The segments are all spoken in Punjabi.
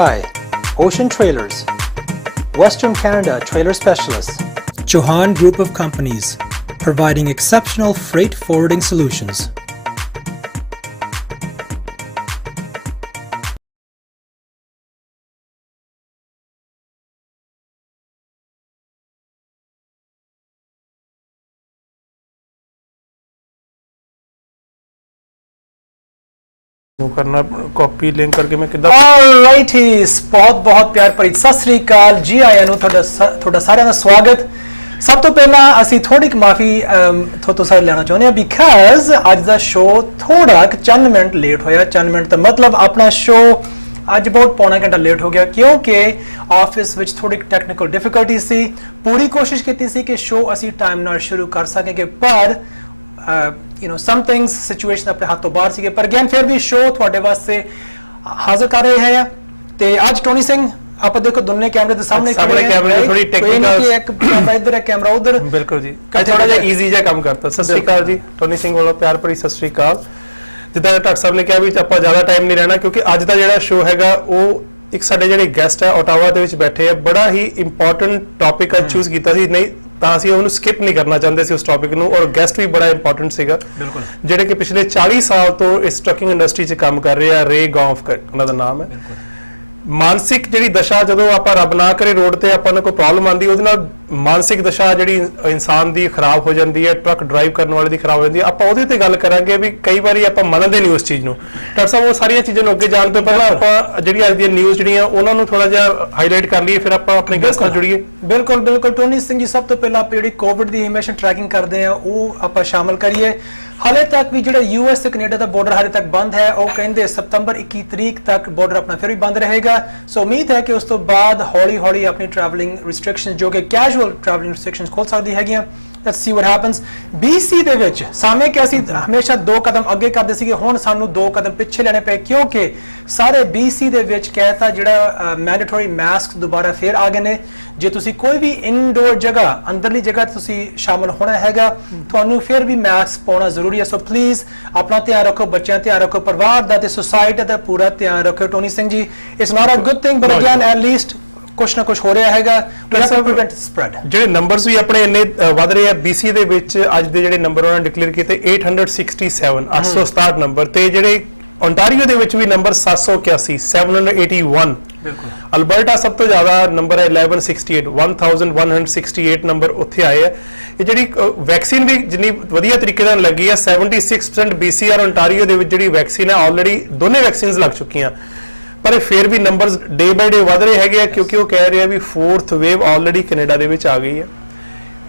By Ocean Trailers, Western Canada Trailer Specialists, Chauhan Group of Companies, providing exceptional freight forwarding solutions. करना कॉपी लिंक करके मैं किदा Alrighties, बहुत प्यार भरी सत श्री अकाल जी आया ਨੂੰ ਤੁਹਾਡਾ ਸਾਰਿਆਂ ਦਾ ਸਵਾਗਤ। ਸਭ ਤੋਂ ਪਹਿਲਾਂ ਅਸੀਂ ਥੋੜੀ ਕੁ ਮਾਫੀ ਤੋਂ ਸਾਰੇ ਲੈਣਾ ਚਾਹੁੰਦੇ ਹਾਂ ਬਿਕਾਜ਼ ਅੱਜ ਦਾ ਸ਼ੋਅ ਥੋੜਾ ਕੁ ਚੰਦ ਮਿੰਟ ਲੇਟ ਹੋਇਆ। ਚੰਦ ਮਿੰਟ ਦਾ ਮਤਲਬ ਆਪਣਾ ਸ਼ੋਅ ਅੱਜ ਬਹੁਤ ਪੌਣਾ ਘੰਟਾ ਲੇਟ ਹੋ ਗਿਆ ਕਿਉਂਕਿ ਆਫਿਸ ਵਿੱਚ ਥੋੜੀ ਟੈਕਨੀਕਲ ਡਿਫਿਕਲਟੀ ਸੀ। ਪੂਰੀ ਕੋਸ਼ਿਸ਼ ਕੀਤੀ ਸੀ ਕਿ ਸ਼ੋਅ ਅਸੀਂ ਟਾਈਮ ਨਾਲ ਸ਼ੁਰੂ ਕਰ ਸਕਾਂਗੇ ਪਰ some things situation ਆਪਣੇ ਹੱਥ ਤੋਂ ਬਾਹਰ ਸੀਗੇ ਪਰ again ਫਿਰ ਵੀ ਸ਼ੋਅ ਤੁਹਾਡੇ ਵਾਸਤੇ ਹਾਜ਼ਰ ਕਰ ਰਹੇ ਹਾਂ। ਤੇ ਅੱਜ ਟੋਨੀ ਸਿੰਘ ਆਪਾਂ ਦੇਖੋ ਦੋਨੇ ਕੈਮਰੇ ਦੇ ਸਾਹਮਣੇ ਖੜੇ ਹਾਂ। ਕੈਮਰੇ ਥੋੜੀ ਟੈਕਨੀਕਲ ਇੱਕ ਕੈਮਰਾ ਇੱਧਰ ਹੈ ਕੈਮਰਾ ਉੱਧਰ। ਬਿਲਕੁਲ ਜੀ ਥੋੜਾ ਜਿਹਾ ਈਜ਼ੀ ਜਿਹਾ ਕੰਮ ਕਰਤਾ। ਸਤਿ ਸ਼੍ਰੀ ਅਕਾਲ ਜੀ, ਟੋਨੀ ਸਿੰਘ ਵੱਲੋਂ ਪਿਆਰ ਭਰੀ ਸਤਿ ਸ਼੍ਰੀ ਅਕਾਲ। ਜਿੱਦਾਂ ਡਾਕਟਰ ਸਾਹਿਬ ਨੇ ਕਿਹਾ ਵੀ ਆਪਾਂ ਜ਼ਿਆਦਾ ਟਾਈਮ ਨਹੀਂ ਰਹਿਣਾ ਕਿਉਂਕਿ ਅੱਜ ਦਾ ਜਿਹੜਾ ਸ਼ੋਅ ਹੈਗਾ ਉਹ ਇੱਕ ਸਾਡੇ ਜਿਹੜੇ ਗੈਸਟ ਹੈ ਓਟਾਵਾ ਦੇ ਵਿੱਚ ਬੈਠੇ ਆ। ਬੜਾ ਹੀ ਇੰਪੋਰਟੈਂਟ ਟੌਪਿਕ ਅੱਜ ਚੂਜ਼ ਕੀਤਾ ਸੀ, ਨਹੀਂ ਤਾਂ ਅਸੀਂ ਉਹਨੂੰ ਸਕਿਪ ਨਹੀਂ ਕਰਨਾ ਚਾਹੁੰਦੇ ਸੀ ਉਸ ਟੌਪਿਕ ਨੂੰ। ਔਰ ਗੈਸਟ ਵੀ ਬੜਾ ਇੰਪੋਰਟੈਂਟ ਸੀਗਾ ਬਿਲਕੁਲ, ਜਿਹੜੇ ਕਿ ਪਿਛਲੇ 40 ਸਾਲ ਤੋਂ ਇਸ ਟਰੱਕਿੰਗ ਇੰਡਸਟਰੀ 'ਚ ਕੰਮ ਕਰ ਰਹੇ ਆ। ਰੇ ਗੌਂਫ ਉਹਨਾਂ ਦਾ ਨਾਮ ਹੈ। ਮਾਨਸਿਕ ਜਿਹੜੀ ਦਸ਼ਾ ਜਦੋਂ ਆਪਾਂ ਰੱਬ ਨਾ ਕਰੇ ਰੋਡ ਤੇ ਆਪਾਂ ਨੂੰ ਕੋਈ ਪ੍ਰੋਬਲਮ ਆਉਂਦੀ ਉਹਦੇ ਨਾਲ ਮਾਨਸਿਕ ਦਸ਼ਾ ਜਿਹੜੀ ਇਨਸਾਨ ਦੀ ਖਰਾਬ ਹੋ ਜਾਂਦੀ ਹੈ, ਟਰੱਕ ਡਰਾਈਵ ਕਰਨ ਵਾਲੇ ਦੀ ਖਰਾਬ ਹੋ ਜਾਂਦੀ ਹੈ। ਆਪਾਂ ਉਹਦੇ ਤੇ ਗੱਲ ਕਰਾਂਗੇ ਵੀ ਕਈ ਵਾਰੀ ਆਪਾਂ ਮੰਨਦੇ ਨਹੀਂ ਉਸ ਚੀਜ਼ ਨੂੰ। ਡਾਕਟਰ ਸਾਹਿਬ ਉਹ ਸਾਰੀਆਂ ਚੀਜ਼ਾਂ ਨੂੰ ਅੱਗੇ ਜਾਣ ਤੋਂ ਪਹਿਲਾਂ ਆਪਾਂ ਜਿਹੜੀ ਅੱਜ ਦੀਆਂ ਨਿਊਜ਼ ਜਿਹੜੀਆਂ ਉਹਨਾਂ ਨੂੰ ਥੋੜਾ ਜਿਹਾ ਹਾਈਲਾਈਟ ਕਰ ਲਈਏ ਫਿਰ ਆਪਾਂ ਆਪਣੇ ਗੈਸਟ ਨਾਲ ਜੁੜੀਏ। ਬਿਲਕੁਲ ਟੋਨੀ ਸਿੰਘ ਜੀ, ਸਭ ਤੋਂ ਪਹਿਲਾਂ ਆਪਾਂ ਜਿਹੜੀ ਕੋਵਿਡ ਦੀ ਇਮੀਗ੍ਰੇਸ਼ਨ ਟਰੈਕਿੰਗ ਕਰਦੇ ਆ ਉਹ ਆਪਾਂ ਸ਼ਾਮਲ ਕਰੀਏ। ਹਾਲੇ ਤੱਕ ਵੀ ਜਿਹੜਾ ਯੂਐਸ ਤੇ ਕੈਨੇਡਾ ਦਾ ਬਾਰਡਰ ਹਾਲੇ ਤੱਕ ਬੰਦ ਹੈ। ਉਹ ਕਹਿੰਦੇ ਸਤੰਬਰ 21 ਤਰੀਕ ਤੱਕ ਬਾਰਡਰ ਆਪਣਾ ਫਿਰ ਵੀ ਬੰਦ ਰਹੇਗਾ। ਸੋ ਉਮੀਦ ਹੈ ਕਿ ਉਸ ਤੋਂ ਬਾਅਦ ਹੌਲੀ ਆਪਣੀ ਟਰੈਵਲਿੰਗ ਰਿਸਟ੍ਰਿਕਸ਼ਨਸ ਜੋ ਕਿ ਕੈਜੂਅਲ ਟਰੈਵਲਿੰਗ ਰਿਸਟ੍ਰਿਕਸ਼ਨਸ ਖੋਲ ਸਕਦੀ ਹੈਗੀਆਂ। Let's see what happens. BC ਦੇ ਵਿੱਚ ਸਾਹਮਣੇ ਕਿ ਅਸੀਂ ਹਮੇਸ਼ਾ 2 ਕਦਮ ਅੱਗੇ ਕਰਦੇ ਸੀਗੇ, ਹੁਣ ਸਾਨੂੰ 2 ਕਦਮ ਪਿੱਛੇ ਲੈਣੇ ਪਏ ਕਿਉਂਕਿ ਸਾਰੇ BC ਦੇ ਵਿੱਚ ਕਹਿਤਾ ਜਿਹੜਾ ਮੈਂਡੇਟਰੀ ਮਾਸਕ ਦੁਬਾਰਾ ਫੇਰ ਆ ਗਏ ਨੇ। ਜੇ ਤੁਸੀਂ ਕੋਈ ਵੀ ਇਨਡੋਰ ਜਗ੍ਹਾ ਅੰਦਰਲੀ ਜਗ੍ਹਾ ਤੁਸੀਂ ਸ਼ਾਮਲ ਹੋਣਾ ਹੈਗਾ ਤੁਹਾਨੂੰ ਫਿਰ ਵੀ ਮਾਸਕ ਪਾਉਣਾ ਜ਼ਰੂਰੀ ਹੈ। ਸੋ ਪਲੀਜ਼ ਆਪਣਾ ਧਿਆਨ ਰੱਖੋ, ਬੱਚਿਆਂ ਦਾ ਧਿਆਨ ਰੱਖੋ, ਪਰਿਵਾਰ ਦਾ ਤੇ ਸੁਸਾਇਟੀ ਦਾ ਪੂਰਾ ਧਿਆਨ ਰੱਖੋ। Tony Singh ji, it's not a good thing but again at least ਕੁਛ ਨਾ ਕੁਛ ਹੋ ਰਿਹਾ ਹੈਗਾ। ਜਿਹੜੇ ਨੰਬਰਸ ਵੀ ਆਪਣੇ ਇੰਨੇ ਵਧ ਰਹੇ ਆ BC ਦੇ ਵਿੱਚ ਅੱਜ ਦੇ ਜਿਹੜੇ ਨੰਬਰ ਉਹਨਾਂ ਨੇ ਡਿਕਲੇਅਰ ਕੀਤੇ 867 ਨੰਬਰ ਤੇ ਜਿਹੜੇ ਓਨਟਾਰੀਓ ਦੇ ਵਿੱਚ ਵੀ ਨੰਬਰ 781 781 ਬਿਲਕੁਲ। ਅਲਬਰਟਾ ਸਭ ਤੋਂ ਜ਼ਿਆਦਾ ਨੰਬਰ ਹੈ 1168 ਨੰਬਰ ਉੱਥੇ ਆਏ ਆ। ਇਹ ਜਿਹੜੀ ਵੈਕਸੀਨ ਵੀ ਜਿੰਨੀ ਵਧੀਆ ਤਰੀਕੇ ਨਾਲ ਲੱਗੀ ਆ 76% BC ਔਰ ਓਨਟਾਰੀਓ ਦੇ ਵਿੱਚ ਜਿਹੜੀ ਵੈਕਸੀਨ ਹੈ ਆਲਰੇਡੀ ਦੋਨੇ ਵੈਕਸੀਨਸ ਲੱਗ ਚੁੱਕੀਆਂ ਪਰ ਫਿਰ ਵੀ ਨੰਬਰਸ ਡੇ ਬਾਈ ਡੇ ਵਧ ਰਹੇ ਹੈਗੇ ਆ ਕਿਉਂਕਿ ਉਹ ਕਹਿ ਰਹੇ ਆ ਵੀ 4th ਵੇਵ ਆਲਰੇਡੀ ਕੈਨੇਡਾ ਦੇ ਵਿੱਚ ਆ ਗਈ ਹੈ।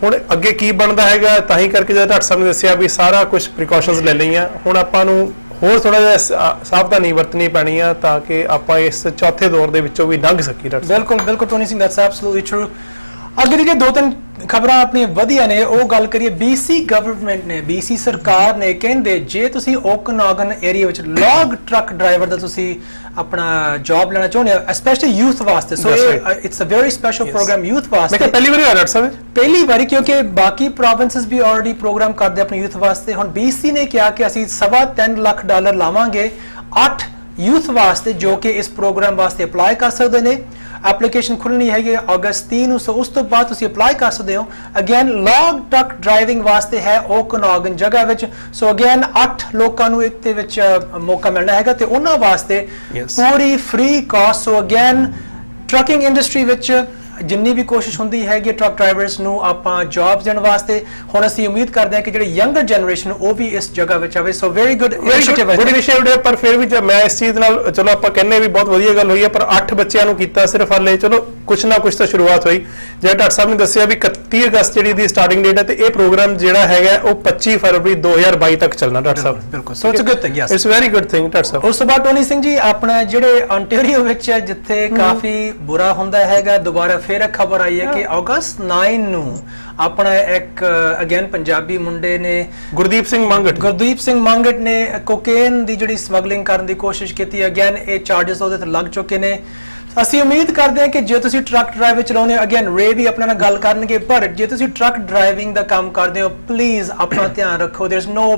ਹੁਣ ਅੱਗੇ ਕੀ ਬਣਦਾ ਹੈਗਾ ਤਾਂ ਹੀ ਕਰਕੇ ਜਦੋਂ ਡਾਕਟਰ ਸਾਹਿਬ ਨੇ ਦੱਸਿਆ ਵੀ ਸਾਰਾ ਕੁਝ ਪ੍ਰੀਕਾਸ਼ਨਸ ਲੈ ਲਈਆਂ। ਹੁਣ ਆਪਾਂ ਨੂੰ ਹੋਰ ਥੋੜਾ ਜਿਹਾ ਸਾਵਧਾਨੀ ਵਰਤਣੀ ਪੈਣੀ ਆ ਤਾਂ ਕਿ ਆਪਾਂ ਇਸ ਚੌਥੇ ਦੌਰ ਦੇ ਵਿੱਚੋਂ ਵੀ ਲੰਘ ਸਕੀਏ। ਬਿਲਕੁਲ Tony Singh, that's absolutely true. ਅੱਗੇ ਦੀ 2-3 ਖਬਰਾਂ ਆਪਣੀਆਂ ਵਧੀਆ ਨੇ ਉਹ ਗੱਲ ਕਰੀਏ। BC ਗਵਰਨਮੈਂਟ ਨੇ BC ਸਰਕਾਰ ਨੇ ਕਹਿੰਦੇ ਜੇ ਤੁਸੀਂ ਓਕਨਾਗਨ ਏਰੀਆ ਵਿੱਚ ਲੌਗ ਟਰੱਕ ਡਰਾਈਵਰ ਦਾ ਤੁਸੀਂ ਆਪਣਾ ਜੌਬ ਲੈਣਾ ਚਾਹੁੰਦੇ ਹੋ ਸਪੈਸ਼ਲੀ ਯੂਥ ਵਾਸਤੇ। So it's a very special programme youth ਵਾਸਤੇ। ਪਹਿਲੀ ਵਾਰੀ ਹੋਇਆ ਡਾਕਟਰ ਸਾਹਿਬ, ਪਹਿਲੀ ਵਾਰੀ ਕਿਉਂਕਿ ਬਾਕੀ ਪ੍ਰੋਵਿੰਸਸ ਵੀ ਆਲਰੇਡੀ ਪ੍ਰੋਗਰਾਮ ਕਰਦੇ ਆਪਣੇ ਯੂਥ ਵਾਸਤੇ। ਹੁਣ BC ਨੇ ਕਿਹਾ ਕਿ ਅਸੀਂ $3.25 ਲੱਖ ਲਾਵਾਂਗੇ 8 ਯੂਥ ਵਾਸਤੇ ਜੋ ਕਿ ਇਸ ਪ੍ਰੋਗਰਾਮ ਵਾਸਤੇ ਅਪਲਾਈ ਕਰ ਸਕਦੇ ਨੇ। ਐਪਲੀਕੇਸ਼ਨ ਖੁੱਲਣੀ ਹੈਗੀ ਅਗਸਤ 3 ਨੂੰ। ਸੋ ਉਸ ਤੋਂ ਬਾਅਦ ਤੁਸੀਂ ਅਪਲਾਈ ਕਰ ਸਕਦੇ ਹੋ। ਅਗੇਨ ਲੌਗ ਟਰੱਕ ਡਰਾਈਵਿੰਗ ਵਾਸਤੇ ਹੈ ਓਕਨਾਗਨ ਜਗ੍ਹਾ ਵਿੱਚ। ਸੋ ਅਗੇਨ 8 ਲੋਕਾਂ ਨੂੰ ਇਹਦੇ ਵਿੱਚ ਮੌਕਾ ਮਿਲਣਾ ਹੈਗਾ ਤੇ ਉਹਨਾਂ ਵਾਸਤੇ ਪੂਰੀ free cost. So again trucking industry ਵਿੱਚ ਜਿੰਨੀ ਵੀ ਕੋਸ਼ਿਸ਼ ਹੁੰਦੀ ਹੈਗੀ ਟਰੱਕ ਡਰਾਈਵਰਸ ਨੂੰ ਆਪਾਂ ਜੌਬਸ ਦੇਣ ਵਾਸਤੇ, ਹੁਣ ਅਸੀਂ ਉਮੀਦ ਕਰਦੇ ਹਾਂ ਕਿ ਜਿਹੜੀ ਯੰਗਰ ਜਨਰੇਸ਼ਨ ਉਹ ਵੀ ਇਸ ਜਗ੍ਹਾ ਵਿੱਚ ਆਵੇ। ਸੋ ਵੈਰੀ ਗੁੱਡ ਇਨੀਸ਼ੀਏਟਿਵ ਹੈ। ਪਰ ਫਿਰ ਵੀ ਮੈਂ ਇਸ ਚੀਜ਼ ਨਾਲ ਚਲੋ ਆਪਾਂ ਕਹਿੰਦੇ ਵੀ ਬਹੁਤ ਵਧੀਆ ਗੱਲ ਹੋਈ ਹੈ ਪਰ 8 ਬੱਚਿਆਂ ਨੂੰ ਕੀਤਾ ਸਿਰਫ ਹਾਲੇ ਚਲੋ ਕੁਛ ਨਾ ਕੁਛ ਤਾਂ ਸ਼ੁਰੂਆਤ ਹੋਈ। ਜਿਹੜਾ ਡਾਕਟਰ ਸਾਹਿਬ ਨੇ ਦੱਸਿਆ ਵੀ 31 ਅਗਸਤ ਜਿਹੜੀ ਦੀ ਸਟਾਰਟਿੰਗ ਡੇਟ ਹੈ ਤੇ ਇਹ ਪ੍ਰੋਗਰਾਮ ਜਿਹੜਾ ਹੈਗਾ ਉਹ 25 ਫਰਵਰੀ 2022 ਤੱਕ ਚੱਲਣਾ। ਡਾਕਟਰ ਸਾਹਿਬ ਬਿਲਕੁਲ, so it's a good thing. Yes, it's very good thing. Doctor ਸਾਹਿਬ ਉਸ ਤੋਂ ਬਾਅਦ ਟੋਨੀ ਸਿੰਘ ਜੀ ਆਪਣਾ ਜਿਹੜੇ ਆਂਟੇਰੀਓ ਵਿੱਚ ਜਿੱਥੇ ਕਾਫੀ ਬੁਰਾ ਹੁੰਦਾ ਹੈਗਾ ਦੁਬਾਰਾ ਫਿਰ ਖਬਰ ਆਈ ਹੈ ਕਿ ਅਗਸਤ 9 ਨੂੰ ਆਪਣਾ ਇੱਕ ਅਗੇਨ ਪੰਜਾਬੀ ਮੁੰਡੇ ਨੇ ਗੁਰਦੀਪ ਸਿੰਘ ਮੰਗਟ ਨੇ ਕੋਕੇਨ ਦੀ ਜਿਹੜੀ ਸਮਗਲਿੰਗ ਕਰਨ ਦੀ ਕੋਸ਼ਿਸ਼ ਕੀਤੀ। ਅਗੇਨ ਇਹ ਚਾਰजेस ਉਹਦੇ ਤੇ ਲੱਗ ਚੁੱਕੇ ਨੇ। ਅਸੀਂ ਉਮੀਦ ਕਰਦੇ ਹਾਂ ਕਿ ਜੇ ਤੁਸੀਂ ਟਰੱਕ ਡਰਾਈਵਰ ਚਲਾਉਂਦੇ ਹੋ ਅਗੇਨ ਰੇ ਵੀ ਆਪਣਾ ਨਾਲ ਗੱਲ ਕਰਨਗੇ ਪਰ ਜੇ ਤੁਸੀਂ ਟਰੱਕ ਡਰਾਈਵਿੰਗ ਦਾ ਕੰਮ ਕਰਦੇ ਹੋ ਪਲੀਜ਼ ਆਪਣਾ ਧਿਆਨ ਰੱਖੋ। there's no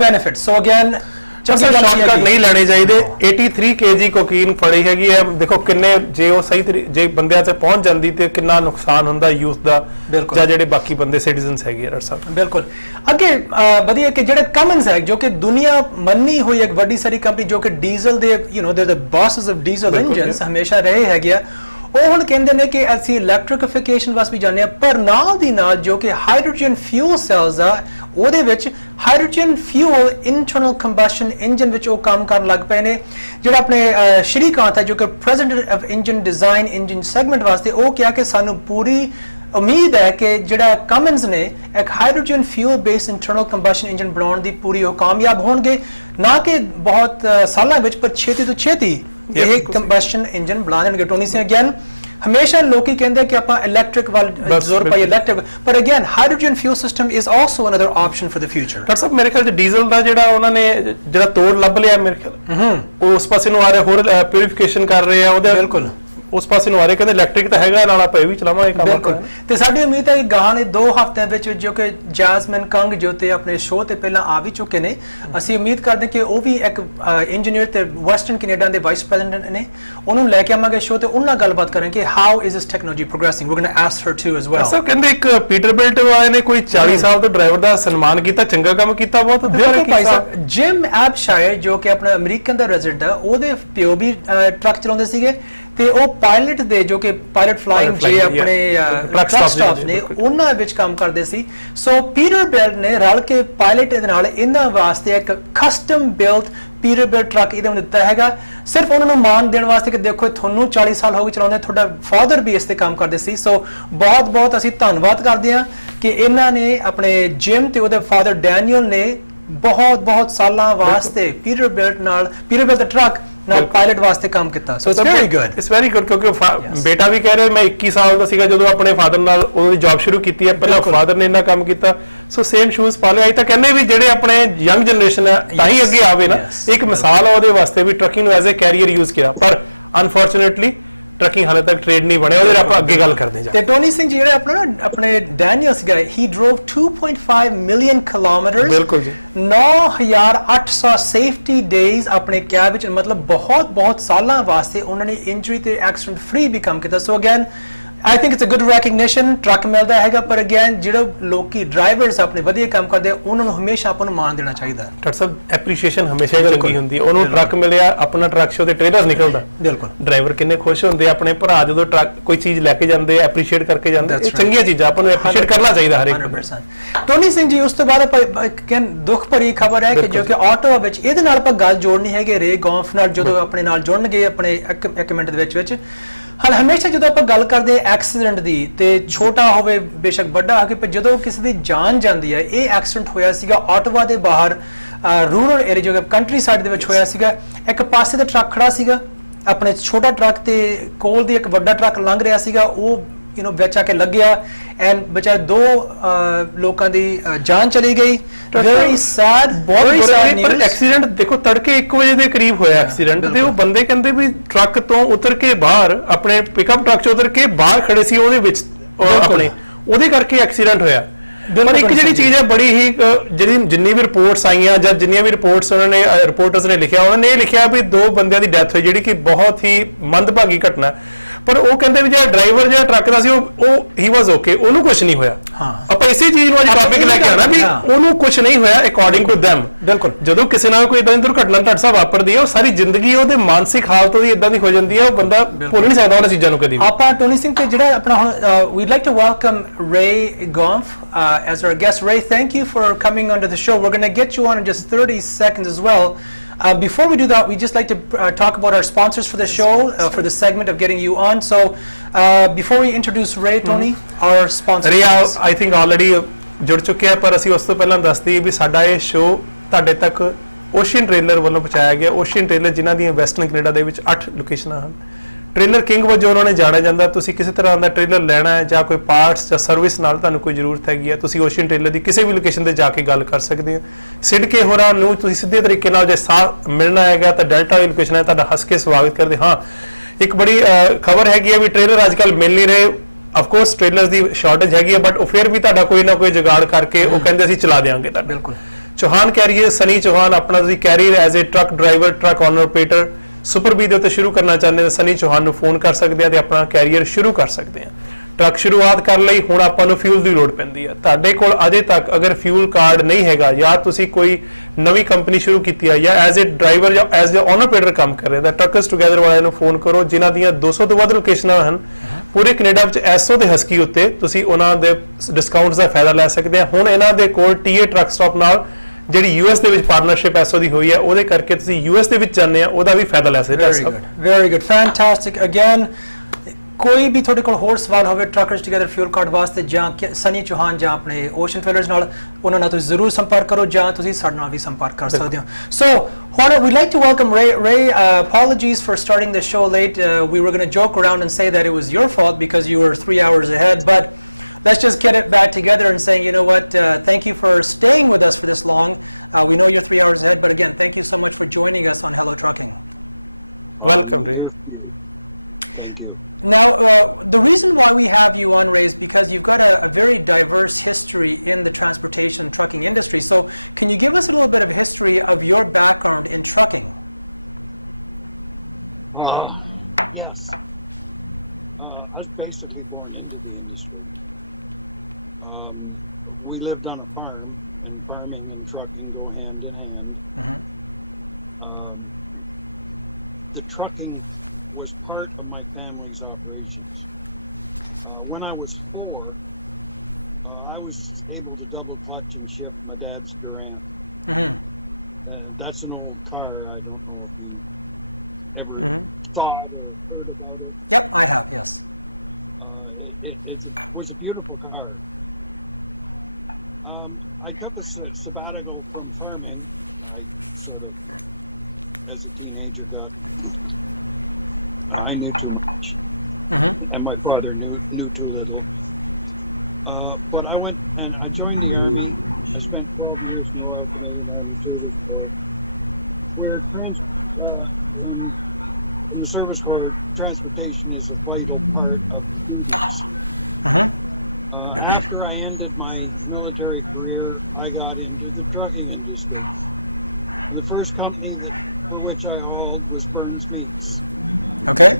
benefit। ਸੋ ਅਗੇਨ ਸ਼ਾਰਟਕਟ ਨਹੀਂ ਲੈਣੇ ਚਾਹੀਦੇ 83 kg ਕੋਕੀਨ ਫੜੀ ਹੈਗੀ ਹੈ ਦੇਖੋ ਕਿੰਨੇ ਜੇ ਉਹ ਸਹੀ ਜੇ ਬੰਦਿਆਂ ਤੇ ਪਹੁੰਚ ਜਾਂਦੀ ਤੇ ਕਿੰਨਾ ਨੁਕਸਾਨ ਹੁੰਦਾ ਯੂਥ ਦਾ ਜਾਂ ਜਿਹੜੇ ਬਾਕੀ ਬੰਦੇ ਸਿਟੀਜ਼ਨਸ ਹੈਗੇ ਡਾਕਟਰ ਸਾਹਿਬ ਬਿਲਕੁਲ ਅੱਗੇ ਵਧੀਆ ਕਿ ਜਿਹੜੇ ਕਮਨਸ ਹੈ ਜੋ ਕਿ ਦੁਨੀਆ ਮੰਨੀ ਹੋਈ ਇੱਕ ਵੱਡੀ ਸਾਰੀ ਕੰਪਨੀ ਜੋ ਕਿ ਡੀਜ਼ਲ ਦੇ ਦੇ ਦ ਬੌਸਸ ਆਫ ਡੀਜ਼ਲ ਇੰਜਨਸ ਹਮੇਸ਼ਾ ਰਹੇ ਹੈਗੇ ਆ ਉਹ ਹੁਣ ਕਹਿੰਦੇ ਨੇ ਕਿ ਅਸੀਂ ਇਲੈਕਟ੍ਰੀਫਿਕੇਸ਼ਨ ਵਾਸਤੇ ਵੀ ਜਾਂਦੇ ਆ ਪਰ ਨਾਲ ਦੀ ਨਾਲ ਜੋ ਕਿ ਹਾਈਡਰੋਜਨ ਫਿਊਲ ਸੈਲਸ ਆ ਉਹਦੇ ਵਿੱਚ hydrogen fuel internal combustion engine ਵਿੱਚ ਉਹ ਕੰਮ ਕਰਨ ਲੱਗ ਪਏ ਨੇ ਜਿਹੜਾ ਆਪਣੇ ਸ਼੍ਰੀਕਾਂਤ ਹੈ ਜੋ ਕਿ president of engine design engine segment ਵਾਸਤੇ ਉਹ ਕਿਹਾ ਕਿ ਸਾਨੂੰ ਪੂਰੀ ਉਮੀਦ ਹੈ ਕਿ ਜਿਹੜਾ ਕਮਨਸ ਨੇ ਇੱਕ hydrogen fuel based internal combustion engine ਬਣਾਉਣ ਦੀ ਪੂਰੀ ਉਹ ਕਾਮਯਾਬ ਹੋਣਗੇ ਨਾ ਕਿ ਬਹੁਤ ਸਾਲਾਂ ਵਿੱਚ ਪਰ ਛੇਤੀ ਤੋਂ ਛੇਤੀ ਇਹ ਕੰਬਸ਼ਨ ਇੰਜਨ ਬਣਾ ਦੇਣਗੇ ਟੋਨੀ ਸਿੰਘ ਅਗੇਨ ਹਮੇਸ਼ਾ ਲੋਕੀ ਕਹਿੰਦੇ ਕਿ ਆਪਾਂ ਇਲੈਕਟ੍ਰਿਕ ਵੱਲ ਜ਼ੋਰ ਪਾਈਏ ਇਲੈਕਟ੍ਰਿਕ ਪਰ again hydrogen fuel system is also another option for the future doctor ਸਾਹਿਬ ਮੇਰੇ ਖਿਆਲ ਚ ਡੀਜ਼ਲ ਦਾ ਜਿਹੜਾ ਉਹਨਾਂ ਨੇ ਜਿਹੜਾ ਤੋੜ ਲੱਭ ਲਿਆ ਮੇਰੇ ਖਿਆਲ ਉਹ ਉਸ ਪਾਸੇ ਨੂੰ ਆ ਰਿਹਾ ਹੋਰ ਪਿਊਰੀਫਿਕੇਸ਼ਨ ਕਰ ਰਹੇ ਆ ਉਹਦੇ ਬਿਲਕੁਲ ਉਸ ਪਾਸੇ ਨੂੰ ਆ ਰਹੇ ਕਹਿੰਦੇ ਇਲੈਕਟ੍ਰਿਕ ਤਾਂ ਹੈਗਾ ਨਾਲ ਆਪਾਂ ਇਹ ਵੀ ਚਲਾਵਾਂਗੇ ਕੰਮ ਬਿਲਕੁਲ ਤੇ ਸਾਡੀ ਉਮੀਦ ਹੈ ਕਿ ਗਾਹਾਂ ਨੇ 2 ਹਫ਼ਤਿਆਂ ਵਿੱਚ ਜੋ ਕਿ ਜੈਸਮਿਨ ਕੰਗ ਜੋ ਤੇ ਆਪਣੇ ਸ਼ੋਅ ਤੇ ਪਹਿਲਾਂ ਆ ਵੀ ਚੁੱਕੇ ਨੇ ਅਸੀਂ ਉਮੀਦ ਕਰਦੇ ਕਿ ਉਹ ਵੀ ਇੱਕ ਇੰਜੀਨੀਅਰ ਤੇ ਵੈਸਟਰਨ ਕੈਨੇਡਾ ਦੇ ਵਾਈਸ ਪ੍ਰੈਜ਼ੀਡੈਂਟ ਨੇ ਉਹਨੂੰ ਲੈ ਕੇ ਆਵਾਂਗੇ ਸ਼ੋਅ ਤੇ ਉਹਨਾਂ ਨਾਲ ਗੱਲਬਾਤ ਕਰਾਂਗੇ how is this technology progressing we going to ask her to as well sir ਕਹਿੰਦੇ ਇੱਕ ਪੀਟਰਬਿਲਟ ਵਾਲੇ ਨੇ ਕੋਈ 40 ਸਾਲ ਤੋਂ ਡਰਾਈਵਰ ਦਾ ਸਨਮਾਨ ਕੀਤਾ ਚੰਗਾ ਕੰਮ ਕੀਤਾ ਬਹੁਤ ਬਿਲਕੁਲ ਭਾਈ ਸਾਹਿਬ ਜਿਮ ਐਬਸ਼ਾਇਰ ਜੋ ਕਿ ਆਪਣਾ ਅਮਰੀਕਨ ਦਾ ਰੈਜ਼ੀਡੈਂਟ ਹੈ ਉਹਦੇ ਪਿਓ ਵੀ ਟਰੱਕ ਚਲਾਉਂਦੇ ਸੀਗੇ ਤੇ ਉਹ ਪਾਇਲਟ ਦੇ ਜੋ ਕਿ ਪਾਇਲਟ ਫਲਾਈਂਗ ਜੇ ਆਪਣੇ ਟਰੱਕ ਸਟਾਪਸ ਨੇ ਉਹਨਾਂ ਵਿੱਚ ਕੰਮ ਕਰਦੇ ਸੀ ਸੋ ਪੀਟਰਬਿਲਟ ਨੇ ਰਲ ਕੇ ਪਾਇਲਟ ਦੇ ਨਾਲ ਇਹਨਾਂ ਵਾਸਤੇ ਇੱਕ ਕਸਟਮ ਬਿਲਟ ਪੀਟਰਬਿਲਟ ਟਰੱਕ ਇਹਦੇ ਵਿੱਚ ਦਿੱਤਾ ਹੈਗਾ ਸਿਰਫ ਉਹਨਾਂ ਨੂੰ ਮਾਣ ਦੇਣ ਵਾਸਤੇ ਕਿ ਦੇਖੋ ਤੁਹਾਨੂੰ 40 ਸਾਲ ਹੋ ਗਏ ਚਲਾਉਂਦੇ ਤੁਹਾਡਾ ਫਾਦਰ ਵੀ ਇਸ ਤੇ ਕੰਮ ਕਰਦੇ ਸੀ ਸੋ ਬਹੁਤ ਬਹੁਤ ਅਸੀਂ ਧੰਨਵਾਦ ਕਰਦੇ ਹਾਂ ਕਿ ਇਹਨਾਂ ਨੇ ਆਪਣੇ ਜਿਮ ਤੇ ਉਹਦੇ ਫਾਦਰ ਡੈਨੀਅਲ ਨੇ ਬਹੁਤ ਸਾਲਾਂ ਵਾਸਤੇ ਪੀਟਰਬਿਲਟ ਟਰੱਕ ਨਾਲ ਪਾਇਲਟ ਵਾਸਤੇ ਕੰਮ ਕੀਤਾ so it's very good it's very good ਕਿਉਂਕਿ ਬੇਟਾ ਵੀ ਕਹਿ ਰਿਹਾ ਮੈਂ 21 ਸਾਲ ਦਾ ਸੀਗਾ ਜਦੋਂ ਆਪਣੇ ਫਾਦਰ ਨਾਲ ਉਹਦੀ ਜੌਬ ਸ਼ੁਰੂ ਕੀਤੀ ਹੈ ਪਹਿਲਾਂ ਫਾਦਰ ਨੇ ਇਹਨਾਂ ਕੰਮ ਕੀਤਾ ਸੋ ਸੇਮ ਸ਼ੂਜ਼ ਪਾ ਲਿਆ ਅਸੀਂ ਤਾਂ ਕਹਿੰਦੇ ਵੀ ਜਿਹੜੇ ਆਪਣੇ ਯੰਗ ਜਨਰੇਸ਼ਨ ਹੈ ਤਾਂ ਹੀ ਅੱਗੇ ਆਵੇ ਨਾ ਇੱਕ ਮਿਸਾਲ ਆ ਉਹਦੇ ਵਾਸਤੇ ਵੀ ਟਰੱਕਿੰਗ ਨੂੰ ਐਜ਼ ਅ ਕੈਰੀਅਰ ਯੂਜ਼ ਕੀਤਾ ਪਰ ਅਨਫੋਰਚੂਨੇਟਲੀ ਟਰੱਕਿੰਗ ਹਾਲੇ ਤੱਕ ਟ੍ਰੇਡ ਨਹੀਂ ਬਣਿਆ ਉਹਦੇ ਆਪਾਂ ਅੱਗੇ ਗੱਲ ਕਰਦੇ ਹਾਂ ਤੇ ਟੋਨੀ ਸਿੰਘ ਜੀ ਜਿਹੜੇ ਆਪਣੇ ਡੈਨੀਅਲ ਸੀਗਾ ਹੀ ਡਰੋਵ 2.5 ਮਿਲੀਅਨ ਕਿਲੋਮੀਟਰਸ ਬਿਲਕੁਲ ਜੀ 9800 ਸੇਫਟੀ ਡੇਜ਼ ਆਪਣੇ ਕੈਬ ਵਿੱਚ ਮਤਲਬ ਬਹੁਤ ਸਾਲਾਂ ਵਾਸਤੇ ਉਹਨਾਂ ਨੇ ਇੰਜਰੀ ਤੇ ਐਕਸੀਡੈਂਟ ਫ੍ਰੀ ਵੀ ਕੰਮ ਕੀਤਾ ਸੋ again I think it's a good recognition truck ਮਿਲਦਾ ਹੈਗਾ ਪਰ ਅਗੇਨ ਜਿਹੜੇ ਲੋਕੀ ਡਰਾਈਵਰਸ ਆਪਣੇ ਵਧੀਆ ਕੰਮ ਕਰਦੇ ਉਹਨਾਂ ਨੂੰ ਹਮੇਸ਼ਾ ਆਪਾਂ ਨੂੰ ਮਾਣ ਦੇਣਾ ਚਾਹੀਦਾ ਡਾਕਟਰ ਸਾਹਿਬ ਐਪਰੀਸ਼ੀਏਸ਼ਨ ਹਮੇਸ਼ਾ ਚੰਗੀ ਹੁੰਦੀ ਹੈ ਉਹਨੂੰ ਟਰੱਕ ਮਿਲਿਆ ਆਪਣਾ ਟਰੱਕ ਸ਼ੋ ਤੇ ਟ੍ਰੇਲਰ ਨਿਕਲਦਾ ਬਿਲਕੁਲ ਡਰਾਈਵਰ ਕਿੰਨੇ ਖੁਸ਼ ਹੁੰਦੇ ਆਪਣੇ ਭਰਾ ਜਦੋਂ ਟਰੱਕ ਕੋਈ ਚੀਜ਼ ਲੈ ਕੇ ਜਾਂਦੇ ਐਪਰੀਸ਼ੀਏਟ ਕਰਕੇ ਜਾਂਦੇ ਇਹ ਚੰਗੀਆਂ ਚੀਜ਼ਾਂ ਆਪਾਂ ਨੂੰ ਐਪਰੀਸ਼ੀਏਟ ਕਰਨਾ ਚਾਹੀਦਾ ਹਰ ਇੱਕ 100% ਟੋਨੀ ਸਿੰਘ ਜੀ ਉਸ ਤੋਂ ਬਾਅਦ ਆਪਾਂ ਦੁੱਖ ਭਰੀ ਖਬਰ ਹੈ ਕਿ ਜੋ ਕਿ ਆਟੋ ਵਿੱਚ ਇਹਦੇ ਨਾਲ ਆਪਾਂ ਗੱਲ ਜੋੜਨੀ ਹੈਗੇ ਰੇ ਗੌਂਫ ਨਾਲ ਜਦੋਂ ਆਪਣੇ ਨਾਲ ਜੁੜਨਗੇ ਆਪਣੇ ਇੱਕ ਮਿੰਟ ਦੇ ਵਿੱਚ ਹਮੇਸ਼ਾ ਜਦੋਂ ਆਪਾਂ ਗੱਲ ਕਰਦੇ ਆ ਐਕਸੀਡੈਂਟ ਦੀ ਤੇ ਛੋਟਾ ਹੋਵੇ ਬੇਸ਼ੱਕ ਵੱਡਾ ਹੋਵੇ ਪਰ ਜਦੋਂ ਕਿਸੇ ਦੀ ਜਾਨ ਜਾਂਦੀ ਹੈ ਇਹ ਐਕਸੀਡੈਂਟ ਹੋਇਆ ਸੀਗਾ ਆਟੋਵਾ ਦੇ ਬਾਹਰ ਰੂਰਲ ਏਰੀਆ ਜੋ ਕੰਟਰੀ ਸਾਈਡ ਦੇ ਵਿੱਚ ਹੋਇਆ ਸੀਗਾ ਇੱਕ ਪਾਸੇ ਦਾ ਟਰੱਕ ਖੜਾ ਸੀਗਾ ਆਪਣੇ ਛੋਟਾ ਟਰੱਕ ਤੇ ਕੋਲ ਦੀ ਇੱਕ ਵੱਡਾ ਟਰੱਕ ਲੰਘ ਰਿਹਾ ਸੀਗਾ ਉਹ ਵਿੱਚ ਆ ਕੇ ਲੱਗਿਆ ਐਂਡ ਵਿਚਾਰੇ 2 ਲੋਕਾਂ ਦੀ ਜਾਨ ਚਲੀ ਗਈ ਵੈਰੀ ਸੈਡ ਬਹੁਤ ਸੈਡ ਪਰ ਐਕਸੀਡੈਂਟ ਦੇਖੋ ਤੜਕੇ 1 ਵਜੇ ਦੇ ਕਰੀਬ ਹੋਇਆ ਐਕਸੀਡੈਂਟ ਤੇ ਉਹ ਬੰਦੇ ਕਹਿੰਦੇ ਵੀ ਟਰੱਕ ਤੋਂ ਉਤਰ ਕੇ ਬਾਹਰ ਆਪਣੇ ਪਿਕਅਪ ਟਰੱਕ ਚੋਂ ਉਤਰ ਕੇ ਬਾਹਰ ਖੜੇ ਸੀ ਉਹਦੇ ਵਿੱਚ ਆਪਣੇ ਉਹਦੇ ਕਰਕੇ ਐਕਸੀਡੈਂਟ ਹੋਇਆ ਪਰ ਇੱਕ ਜਿਹੜੀ ਚੀਜ਼ ਹੈ ਬੜੀ ਹੀ ਜਿਹੜੀ ਜਿੰਨੀ ਵੀ ਰਿਪੋਰਟਸ ਆਈਆਂ ਜਾਂ ਜਿੰਨੀਆਂ ਵੀ ਰਿਪੋਰਟਸ ਉਹਨਾਂ ਨੇ ਰਿਪੋਰਟਰਸ ਨੇ ਲਿਖਿਆ ਉਹਨਾਂ ਨੇ ਇਹ ਲਿਖਿਆ ਵੀ 2 ਬੰਦਿਆਂ ਦੀ ਡੈਥ ਹੋਈ ਜਿਹੜੀ ਕਿ ਬਹੁਤ ਹੀ ਮੰਦਭਾਗੀ ਘਟਨਾ ਪਰ ਉਹ ਕਹਿੰਦੇ ਵੀ ਜਿਹੜਾ ਡਰਾਈਵਰ ਜਿਹੜਾ ਟਰੱਕ ਦਾ ਸੀ ਉਹ ਹੀ ਵਾਸ ਓਕੇ ਉਹਨੂੰ ਕੁਝ ਨਹੀਂ ਹੋਇਆ ਆਪਾਂ ਇਸੇ ਚੀਜ਼ ਨੂੰ ਅੱਜ ਟੌਪਿਕ ਲੈ ਕੇ ਆਣਾ ਵੀ ਉਹਨੂੰ ਕੁਝ ਨਹੀਂ ਹੋਇਆ ਅਕੋਰਡਿੰਗ ਟੂ them ਬਿਲਕੁਲ ਜਦੋਂ ਕਿਸੇ ਨਾਲ ਕੋਈ ਇਦਾਂ ਦੀ ਦੁਰਘਟਨਾ ਤੁਹਾਡੇ ਸਾਹ ਵਾਪਰਦੀ ਹੈ ਉਹ ਸਾਰੀ ਜ਼ਿੰਦਗੀ ਉਹਦੇ ਮਾਨਸਿਕ ਹਾਲਤ ਉਹਦੀ ਇਦਾਂ ਦੀ ਹੋ ਜਾਂਦੀ ਹੈ ਉਹ ਬੰਦਾ ਭੁੱਲ ਨਹੀਂ ਸਕਦਾ ਉਹਨਾਂ ਚੀਜ਼ਾਂ ਨੂੰ ਕਦੀ ਆਪਾਂ ਟੋਨੀ ਸਿੰਘ ਤੇ ਜਿਹੜਾ ਆਪਣਾ ਹੁਣ we'd like to welcome Ray Gomph as our guest. Ray, thank you for coming onto the show. We're going to get you on in just 30 seconds as well. Before we do that, we'd just like to talk about our sponsors for the show, for the segment of getting you on. So, before we introduce Ray, Tony, our sponsors. Ray, I think already ਜੁੜ ਚੁੱਕੇ ਆ ਪਰ ਅਸੀਂ ਉਸ ਤੋਂ ਪਹਿਲਾਂ ਦੱਸ ਦਈਏ ਵੀ ਸਾਡਾ ਇਹ ਸ਼ੋਅ ਤੁਹਾਡੇ ਤੱਕ ਓਸ਼ੀਅਨ ਟ੍ਰੇਲਰ ਵੱਲੋਂ ਪਹੁੰਚਾਇਆ ਗਿਆ ਓਸ਼ੀਅਨ ਟ੍ਰੇਲਰ ਜਿਨ੍ਹਾਂ ਦੀਆਂ ਵੈਸਟਰਨ ਕੈਨੇਡਾ ਦੇ ਵਿੱਚ 8 ਲੋਕੇਸ਼ਨਾਂ ਹਨ ਟ੍ਰੇਲਰ ਕਿੰਗ ਵਜੋਂ ਉਹਨਾਂ ਨੇ ਜਾਣਿਆ ਜਾਂਦਾ ਤੁਸੀਂ ਕਿਸੇ ਤਰ੍ਹਾਂ ਦਾ ਟ੍ਰੇਲਰ ਲੈਣਾ ਹੈ ਜਾਂ ਕੋਈ ਪਾਰਟਸ ਜਾਂ ਸਰਵਿਸ ਨਾਲ ਤੁਹਾਨੂੰ ਕੋਈ ਜ਼ਰੂਰਤ ਹੈਗੀ ਹੈ ਤੁਸੀਂ ਓਸ਼ੀਅਨ ਟ੍ਰੇਲਰ ਦੀ ਕਿਸੇ ਵੀ ਲੋਕੇਸ਼ਨ ਤੇ ਜਾ ਕੇ ਗੱਲ ਕਰ ਸਕਦੇ ਹੋ ਸਿੱਧਕੇ ਹੋਰਾਂ ਨੂੰ ਤੁਸੀਂ ਸਿੱਧੇ ਤਰੀਕੇ ਨਾਲ ਜੇ ਸਾਥ ਮਿਲਣਾ ਹੈਗਾ ਤਾਂ ਡੈਲਟਾ ਦੀ ਲੋਕੇਸ਼ਨ ਹੈ ਤੁਹਾਡਾ ਹੱਸ ਕੇ ਸਵਾਗਤ ਕਰਦੇ ਹਾਂ ਇੱਕ ਬੜੀ ਖਬਰ ਹੈਗੀ ਹੈ ਵੀ ਟ੍ਰੇਲਰ ਅੱਜ ਕੱਲ ਮਿਲ ਨਹੀਂ ਰਹੇ of course trailers the shortage ਹੈਗੀ ਹੈ ਬਟ ਉਹ ਫਿਰ ਵੀ ਤੁਹਾਡਾ ਕੋਈ ਨਾ ਕੋਈ ਜੁਗਾੜ ਕਰਕੇ ਉਹ ਕਹਿੰਦੇ ਅਸੀਂ ਚਲਾ ਦੇਵਾਂਗੇ ਤਾਂ ਬਿਲਕੁਲ ਚੌਹਾਨ ਕੈਰੀਅਰ ਸਨੀ ਚੌਹਾਨ ਆਪਣਾ ਤੁਸੀਂ career as a truck driver truck owner operator super B ਦੇ ਉੱਤੇ ਸ਼ੁਰੂ ਕਰਨਾ ਚਾਹੁੰਦੇ ਹੋ ਸਨੀ ਚੌਹਾਨ ਨੂੰ ਫੋਨ ਕਰ ਸਕਦੇ ਆ ਤੇ ਆਪਣਾ ਕੈਰੀਅਰ ਸ਼ੁਰੂ ਕਰ ਸਕਦੇ ਆ ਟਰੱਕ ਸ਼ੁਰੂਆਤ ਕਰਨ ਲਈ ਹੁਣ ਆਪਾਂ ਨੂੰ ਫਿਊਲ ਦੀ ਲੋੜ ਪੈਂਦੀ ਹੈ ਤੁਹਾਡੇ ਕੋਲ ਅਜੇ ਤੱਕ ਅਗਰ ਫਿਊਲ ਕਾਰਡ ਨਹੀਂ ਹੈਗਾ ਜਾਂ ਤੁਸੀਂ ਕੋਈ ਨਵੀਂ ਕੰਪਨੀ ਸ਼ੁਰੂ ਕੀਤੀ ਹੈ ਜਾਂ ਐਜ਼ ਏ ਡਰਾਈਵਰ ਜਾਂ ਐਜ਼ ਏ ਓਨਰ ਆਪਰੇਟਰ ਕੰਮ ਕਰ ਰਹੇ ਤਾਂ ਟਰੱਕਰਸ ਟੂਗੇਦਰ ਵਾਲਿਆਂ ਨੂੰ ਫੋਨ ਕਰੋ ਜਿਨ੍ਹਾਂ ਦੀਆਂ 200 ਤੋਂ ਵੱਧ ਲੋਕੇਸ਼ਨਾਂ ਹਨ ਪੂਰੇ ਕੈਨੇਡਾ ਵਿੱਚ ਐਸਓ ਤੇ ਹਸਕੀ ਉੱਤੇ ਤੁਸੀਂ ਉਹਨਾਂ ਦੇ ਡਿਸਕਾਊਂਟਸ ਦਾ ਫਾਇਦਾ ਲੈ ਸਕਦੇ ਆ ਹੁਣ ਇਹਨਾਂ ਦੇ ਕੋਲ ਟੀਏ ਟਰੱਕ ਸਟਾਪ ਨਾਲ ਜਿਹੜੀ ਯੂਐਸ ਦੇ ਵਿੱਚ ਪਾਰਟਨਰਸ਼ਿਪ ਐਸਓ ਦੀ ਹੋਈ ਹੈ ਉਹਦੇ ਕਰਕੇ ਤੁਸੀਂ ਯੂਐਸ ਦੇ ਵਿੱਚ ਜਾਂਦੇ ਆ ਉਹਦਾ ਵੀ ਫਾਇਦਾ ਲੈ ਸਕਦੇ ਹੋ ਵੈਰੀ ਗੁੱਡ ਫੈਂਟੈਸਟਿਕ ਅਗੇਨ ਕੋਈ ਵੀ ਤੁਹਾਡੇ ਕੋਲ ਹੋਰ ਸਵਾਲ ਹੋਵੇ ਟਰੱਕਰਸ ਟੂਗੇਦਰ ਫਿਊਲ ਕਾਰਡ ਵਾਸਤੇ ਜਾਂ ਸਨੀ ਚੌਹਾਨ ਜਾਂ ਆਪਣੇ ਓਸ਼ਨ ਫਿਲਰਸ ਨਾਲ ਉਹਨਾਂ ਨਾਲ ਤੁਸੀਂ ਜ਼ਰੂਰ ਸੰਪਰਕ ਕਰੋ ਜਾਂ ਤੁਸੀਂ ਸਾਡੇ ਨਾਲ ਵੀ ਸੰਪਰਕ ਕਰ ਸਕਦੇ ਹੋ ਸੋ ਹੁਣ we'd like to welcome Ray. Apologies for starting the show late. We were going to joke around and say that it was your fault because you were 3 hours ahead, but let's just get it back together and saying, you know what, thank you for staying with us for this long. We know you're 3 hours ahead, but again, thank you so much for joining us on Hello Trucking. Welcome, Ray. Thank you. Now, the reason why we have you on, Ray, is because you've got a very diverse history in the transportation trucking industry. So can you give us a little bit of history of your background in trucking? Yes. I was basically born into the industry. We lived on a farm, and farming and trucking go hand in hand. The trucking was part of my family's operations. When I was 4, I was able to double clutch and shift my dad's Duran. That's an old car. I don't know if you ever thought or heard about it. Yep, I have, yes. It was a beautiful car. I took a sabbatical from farming, sort of, as a teenager got. I knew too much, and my father knew too little. But I went and I joined the Army. I spent 12 years in the Royal Army where in the service corps, transportation is a vital part of the duties. After I ended my military career, I got into the trucking industry. The first company for which I hauled was Burns Meats. Okay.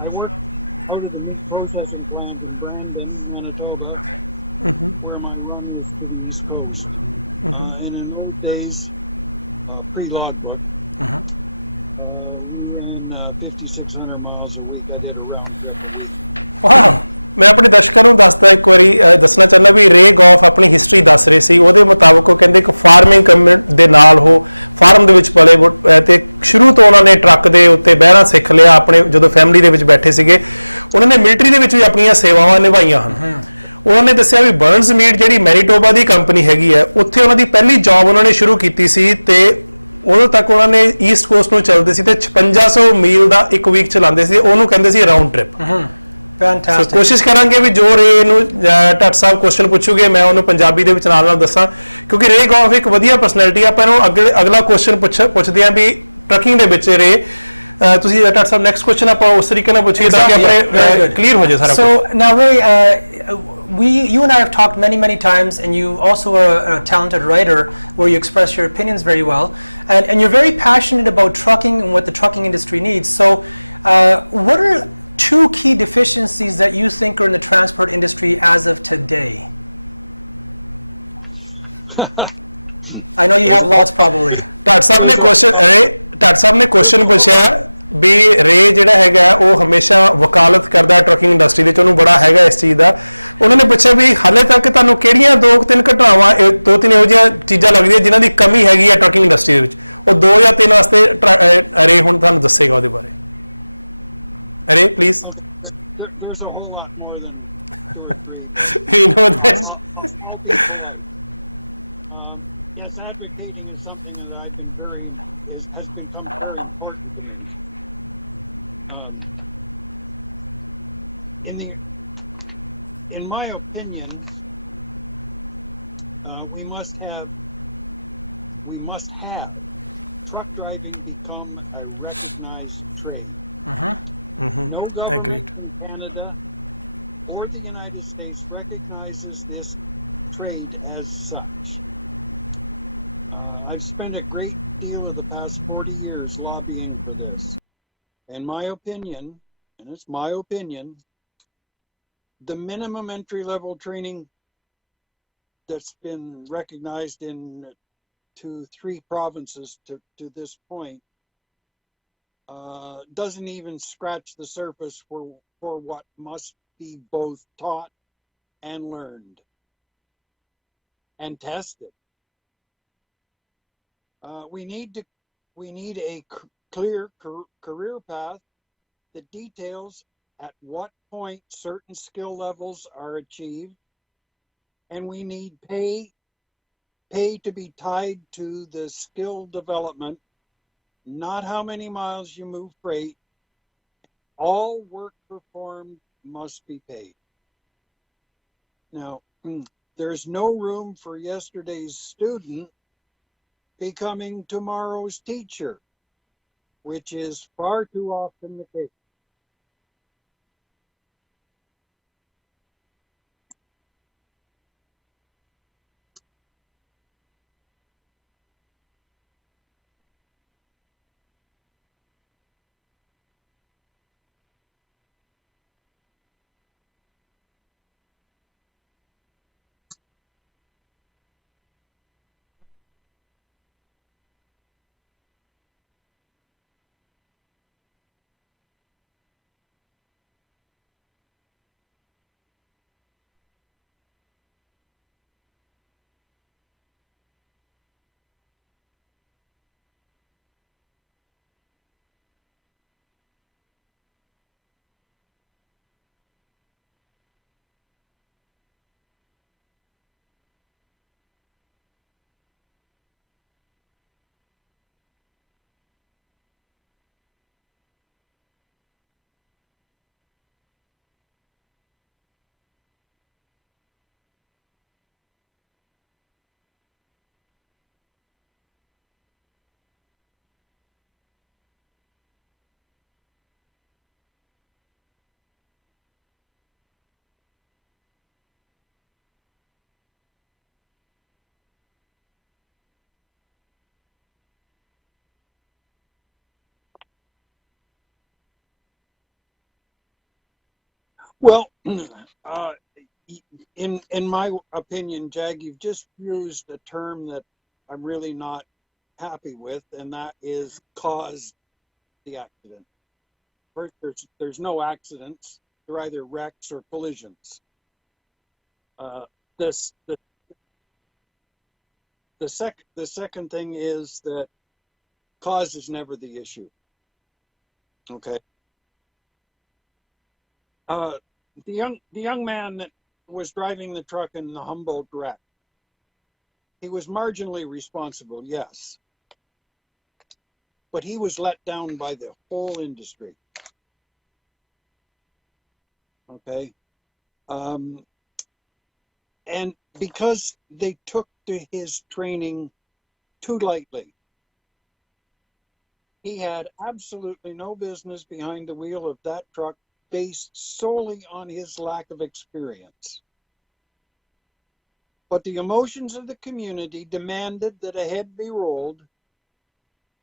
I worked out of the meat processing plant in Brandon, Manitoba, where my run was to the East Coast. And in those days, pre-logbook, we ran 5,600 miles a week. I did a round trip a week. Wow. ਮੈਂ ਆਪਣੇ ਦਰਸ਼ਕਾਂ ਨੂੰ ਦੱਸਦਾ ਇੱਕ ਵਾਰੀ ਦੱਸਣਾ ਚਾਹੁੰਦਾ ਵੀ ਰੇ ਗੌਫ ਆਪਣੀ ਹਿਸਟਰੀ ਦੱਸ ਰਹੇ ਸੀ ਉਹਦੇ ਮੁਤਾਬਕ ਉਹ ਕਹਿੰਦੇ ਇੱਕ ਫਾਰਮਿੰਗ ਕਮਿਊਨਿਟੀ ਦੇ ਨਾਲ ਉਹ ਫਾਰਮ ਦੇ ਵਿੱਚ ਪਲੇ ਤੇ ਸ਼ੁਰੂ ਤੋਂ ਉਹਨਾਂ ਨੇ ਟਰੱਕ ਦੇ ਉੱਤੇ ਬਹਿਣਾ ਸਿੱਖ ਲਿਆ ਆਪਣੇ ਜਦੋਂ ਫੈਮਿਲੀ ਦੇ ਵਿੱਚ ਬੈਠੇ ਸੀਗੇ ਉਹਨਾਂ ਨੇ ਮਿਲਟਰੀ ਦੇ ਵਿੱਚ ਵੀ ਆਪਣੀਆਂ ਸੇਵਾਵਾਂ ਨਿਭਾਈਆਂ ਹਨ ਉਹਨਾਂ ਨੇ ਦੱਸਿਆ ਵੀ ਬਰਨਸ ਮੀਟ ਜਿਹੜੀ ਮੈਨੀਟੋਬਾ ਦੀ ਕੰਪਨੀ ਹੈਗੀ ਹੈ ਉੱਥੇ ਉਹਨਾਂ ਦੀ ਪਹਿਲੀ ਜੌਬ ਉਹਨਾਂ ਨੇ ਸ਼ੁਰੂ ਕੀਤੀ ਸੀ ਤੇ ਉਦੋਂ ਤੱਕ ਉਹਨਾਂ ਨੇ ਈਸਟ ਕੋਸਟ ਨੂੰ ਚੱਲਦੇ ਸੀ ਤੇ 5600 ਮੀਲ ਦਾ ਇੱਕ ਵੀਕ ਚਲਾਉਂਦੇ ਸੀ ਉਹਨੂੰ ਕਹਿੰਦੇ ਸੀ ਰਾਉਂਡ ਟ੍ਰਿਪ Fantastic. ਕੋਸ਼ਿਸ਼ ਕਰਾਂਗੇ ਵੀ ਜੋ ਰੇ ਨੂੰ ਟੱਟ ਸਾਹਿਬ ਕੁਐਸਚਨ ਪੁੱਛੂਗੇ ਮੈਂ ਉਹਨੂੰ ਪੰਜਾਬੀ ਦੇ ਵਿੱਚ ਨਾਲ ਦੱਸਾਂ ਕਿਉਂਕਿ ਰੇ ਗੌਫ ਇੱਕ ਵਧੀਆ ਪਰਸਨੈਲਿਟੀ ਆਪਾਂ ਇਹਨੂੰ ਅਗਲਾ ਕੁਐਸਚਨ ਪੁੱਛਦੇ ਆਂ ਵੀ ਟਰੱਕਿੰਗ ਦੇ ਵਿੱਚ ਰੇ ਤੁਸੀਂ ਟੱਟ ਸਾਹਿਬ ਨੈਕਸਟ ਕੁਐਸਚਨ ਆਪਾਂ ਉਸ ਤਰੀਕੇ ਨਾਲ ਪੁੱਛੀਏ ਤਾਂ ਕਿ ਆਪਣੇ ਕਲੀਅਰ ਹੋ ਜਾਏ ਸਾਰਾ So now Ray, you and I have talked many times, and you also are a talented writer where you express your opinions very well, and you're very passionate about trucking and what the trucking industry needs. So what are 2 key deficiencies that you think are in the transport industry as of today? I know you have lots probably. ਟੱਟ ਸਾਹਿਬ ਨੇ ਕੁਐਸਚਨ ਪੁੱਛਿਆ ਵੀ ਰੇ ਜਿਹੜਾ ਹੈਗਾ ਉਹ ਹਮੇਸ਼ਾ ਵਕਾਲਤ ਕਰਦਾ ਟਰੱਕਿੰਗ ਇੰਡਸਟਰੀ ਦੇ ਚ ਉਹਨੂੰ ਬੜਾ ਹੈਗਾ ਇਸ ਚੀਜ਼ ਦਾ ਉਹਨਾਂ ਨੇ ਪੁੱਛਿਆ ਵੀ ਹਾਲੇ ਤੱਕ ਤੁਹਾਨੂੰ ਕਿਹੜੀਆਂ 2-3 ਘਟਨਾਵਾਂ 2-3 ਇਹੋ ਜਿਹੀਆਂ ਚੀਜ਼ਾਂ ਲੱਗਦੀਆਂ ਜਿਨ੍ਹਾਂ ਦੀ ਕਮੀ ਹੈਗੀ ਹੈ ਟਰੱਕਿੰਗ ਇੰਡਸਟਰੀ ਦੇ ਵਿੱਚ ਉਹ 2 ਜਾਂ 3 ਵਾਸਤੇ ਰੇ ਹੁਣ ਤੁਹਾਨੂੰ ਦੱਸੇਗਾ ਉਹਦੇ ਬਾਰੇ ਰੇ please There's a whole lot more than 2 or 3. You know that. Yes, advocating is something that I've been has become very important to me. In my opinion, we must have truck driving become a recognized trade. No government Agreed. in Canada or the United States recognizes this trade as such. I've spent a great deal of the past 40 years lobbying for this. In my opinion, and it's my opinion, the minimum entry-level training that's been recognized in 3 provinces to this point doesn't even scratch the surface for what must be both taught and learned and tested. We need a clear career path that details at what point certain skill levels are achieved, and we need pay to be tied to the skill development, not how many miles you move freight. All work performed must be paid. Now, there's no room for yesterday's student becoming tomorrow's teacher, which is far too often the case. Well, in my opinion, Jag, you've just used a term that I'm really not happy with, and that is caused the accident. First, there's no accidents; they're either wrecks or collisions. Uh, this the second thing is that cause is never the issue. Okay. Uh, the young man that was driving the truck in the Humboldt wreck, he was marginally responsible, yes, but he was let down by the whole industry. Okay. And because they took to his training too lightly, he had absolutely no business behind the wheel of that truck based solely on his lack of experience. But the emotions of the community demanded that a head be rolled,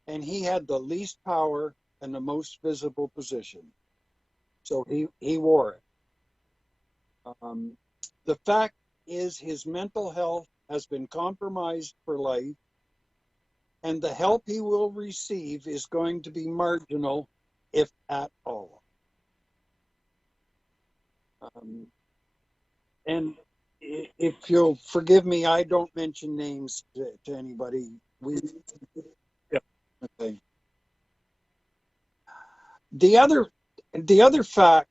and he had the least power and the most visible position. So he wore it. The fact is his mental health has been compromised for life, and the help he will receive is going to be marginal, if at all. And if you'll forgive me, I don't mention names to anybody. Yeah. Okay. The other fact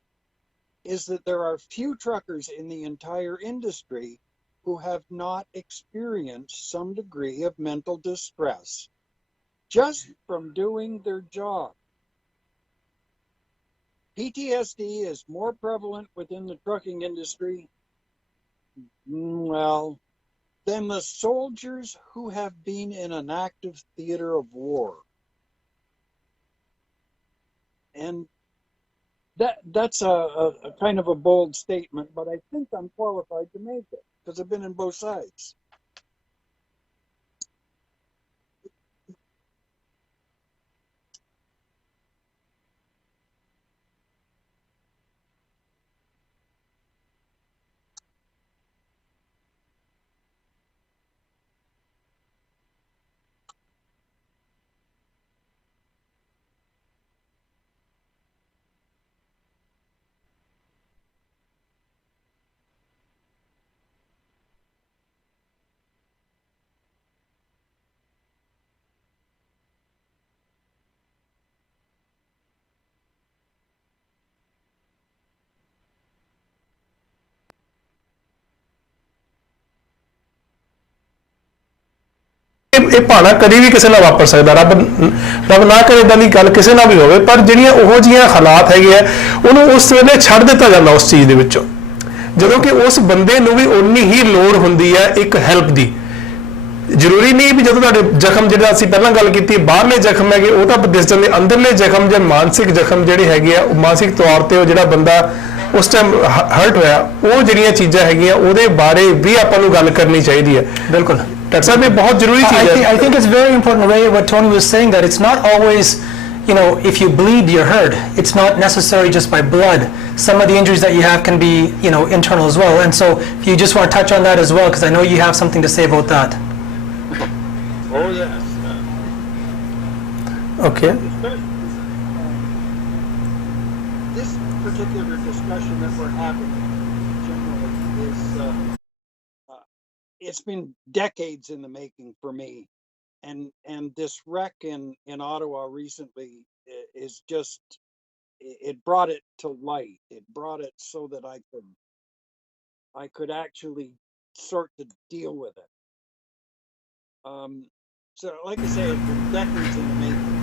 is that there are few truckers in the entire industry who have not experienced some degree of mental distress just from doing their job. PTSD is more prevalent within the trucking industry, well, than the soldiers who have been in an active theater of war. And that's a kind of a bold statement, but I think I'm qualified to make it. because I've been in both sides. ਇਹ ਭਾਣਾ ਕਦੀ ਵੀ ਕਿਸੇ ਨਾਲ ਵਾਪਰ ਸਕਦਾ, ਰੱਬ ਨਾ ਕਰੇ ਇਦਾਂ ਦੀ ਗੱਲ ਕਿਸੇ ਨਾਲ ਵੀ ਹੋਵੇ, ਪਰ ਜਿਹੜੀਆਂ ਉਹੋ ਜਿਹੀਆਂ ਹਾਲਾਤ ਹੈਗੇ ਆ ਉਹਨੂੰ ਉਸ ਵੇਲੇ ਛੱਡ ਦਿੱਤਾ ਜਾਂਦਾ ਉਸ ਚੀਜ਼ ਦੇ ਵਿੱਚੋਂ, ਜਦੋਂ ਕਿ ਉਸ ਬੰਦੇ ਨੂੰ ਵੀ ਉਨੀ ਹੀ ਲੋੜ ਹੁੰਦੀ ਹੈ ਇੱਕ ਹੈਲਪ ਦੀ। ਜ਼ਰੂਰੀ ਨਹੀਂ ਵੀ ਜਦੋਂ ਤੁਹਾਡੇ ਜ਼ਖਮ, ਜਿਹੜਾ ਅਸੀਂ ਪਹਿਲਾਂ ਗੱਲ ਕੀਤੀ ਬਾਹਰਲੇ ਜ਼ਖਮ ਹੈਗੇ ਉਹ ਤਾਂ ਦਿਸ ਜਾਂਦੇ, ਅੰਦਰਲੇ ਜ਼ਖਮ ਜਾਂ ਮਾਨਸਿਕ ਜ਼ਖਮ ਜਿਹੜੇ ਹੈਗੇ ਆ, ਮਾਨਸਿਕ ਤੌਰ ਤੇ ਉਹ ਜਿਹੜਾ ਬੰਦਾ ਉਸ ਟਾਈਮ ਹਰਟ ਹੋਇਆ, ਉਹ ਜਿਹੜੀਆਂ ਚੀਜ਼ਾਂ ਹੈਗੀਆਂ ਉਹਦੇ ਬਾਰੇ ਵੀ ਆਪਾਂ ਨੂੰ ਗੱਲ ਕਰਨੀ ਚਾਹੀਦੀ ਹੈ। ਬਿਲਕੁਲ ਡਾਕਟਰ ਸਾਹਿਬ, ਇਹ ਬਹੁਤ ਜ਼ਰੂਰੀ ਚੀਜ਼ ਹੈ। I think it's very important way what Tony was saying, that it's not always, you know, if you bleed you're hurt. It's not necessary just by blood. Some of the injuries that you have can be, you know, internal as well. And so if you just want to touch on that as well, because I know you have something to say about that. Oh, yeah. Okay. This particular discussion that we're having is it's been decades in the making for me, and this wreck in Ottawa recently is just, it brought it to light. It brought it so that I could actually start to deal with it. So like I say, it's been decades in the making.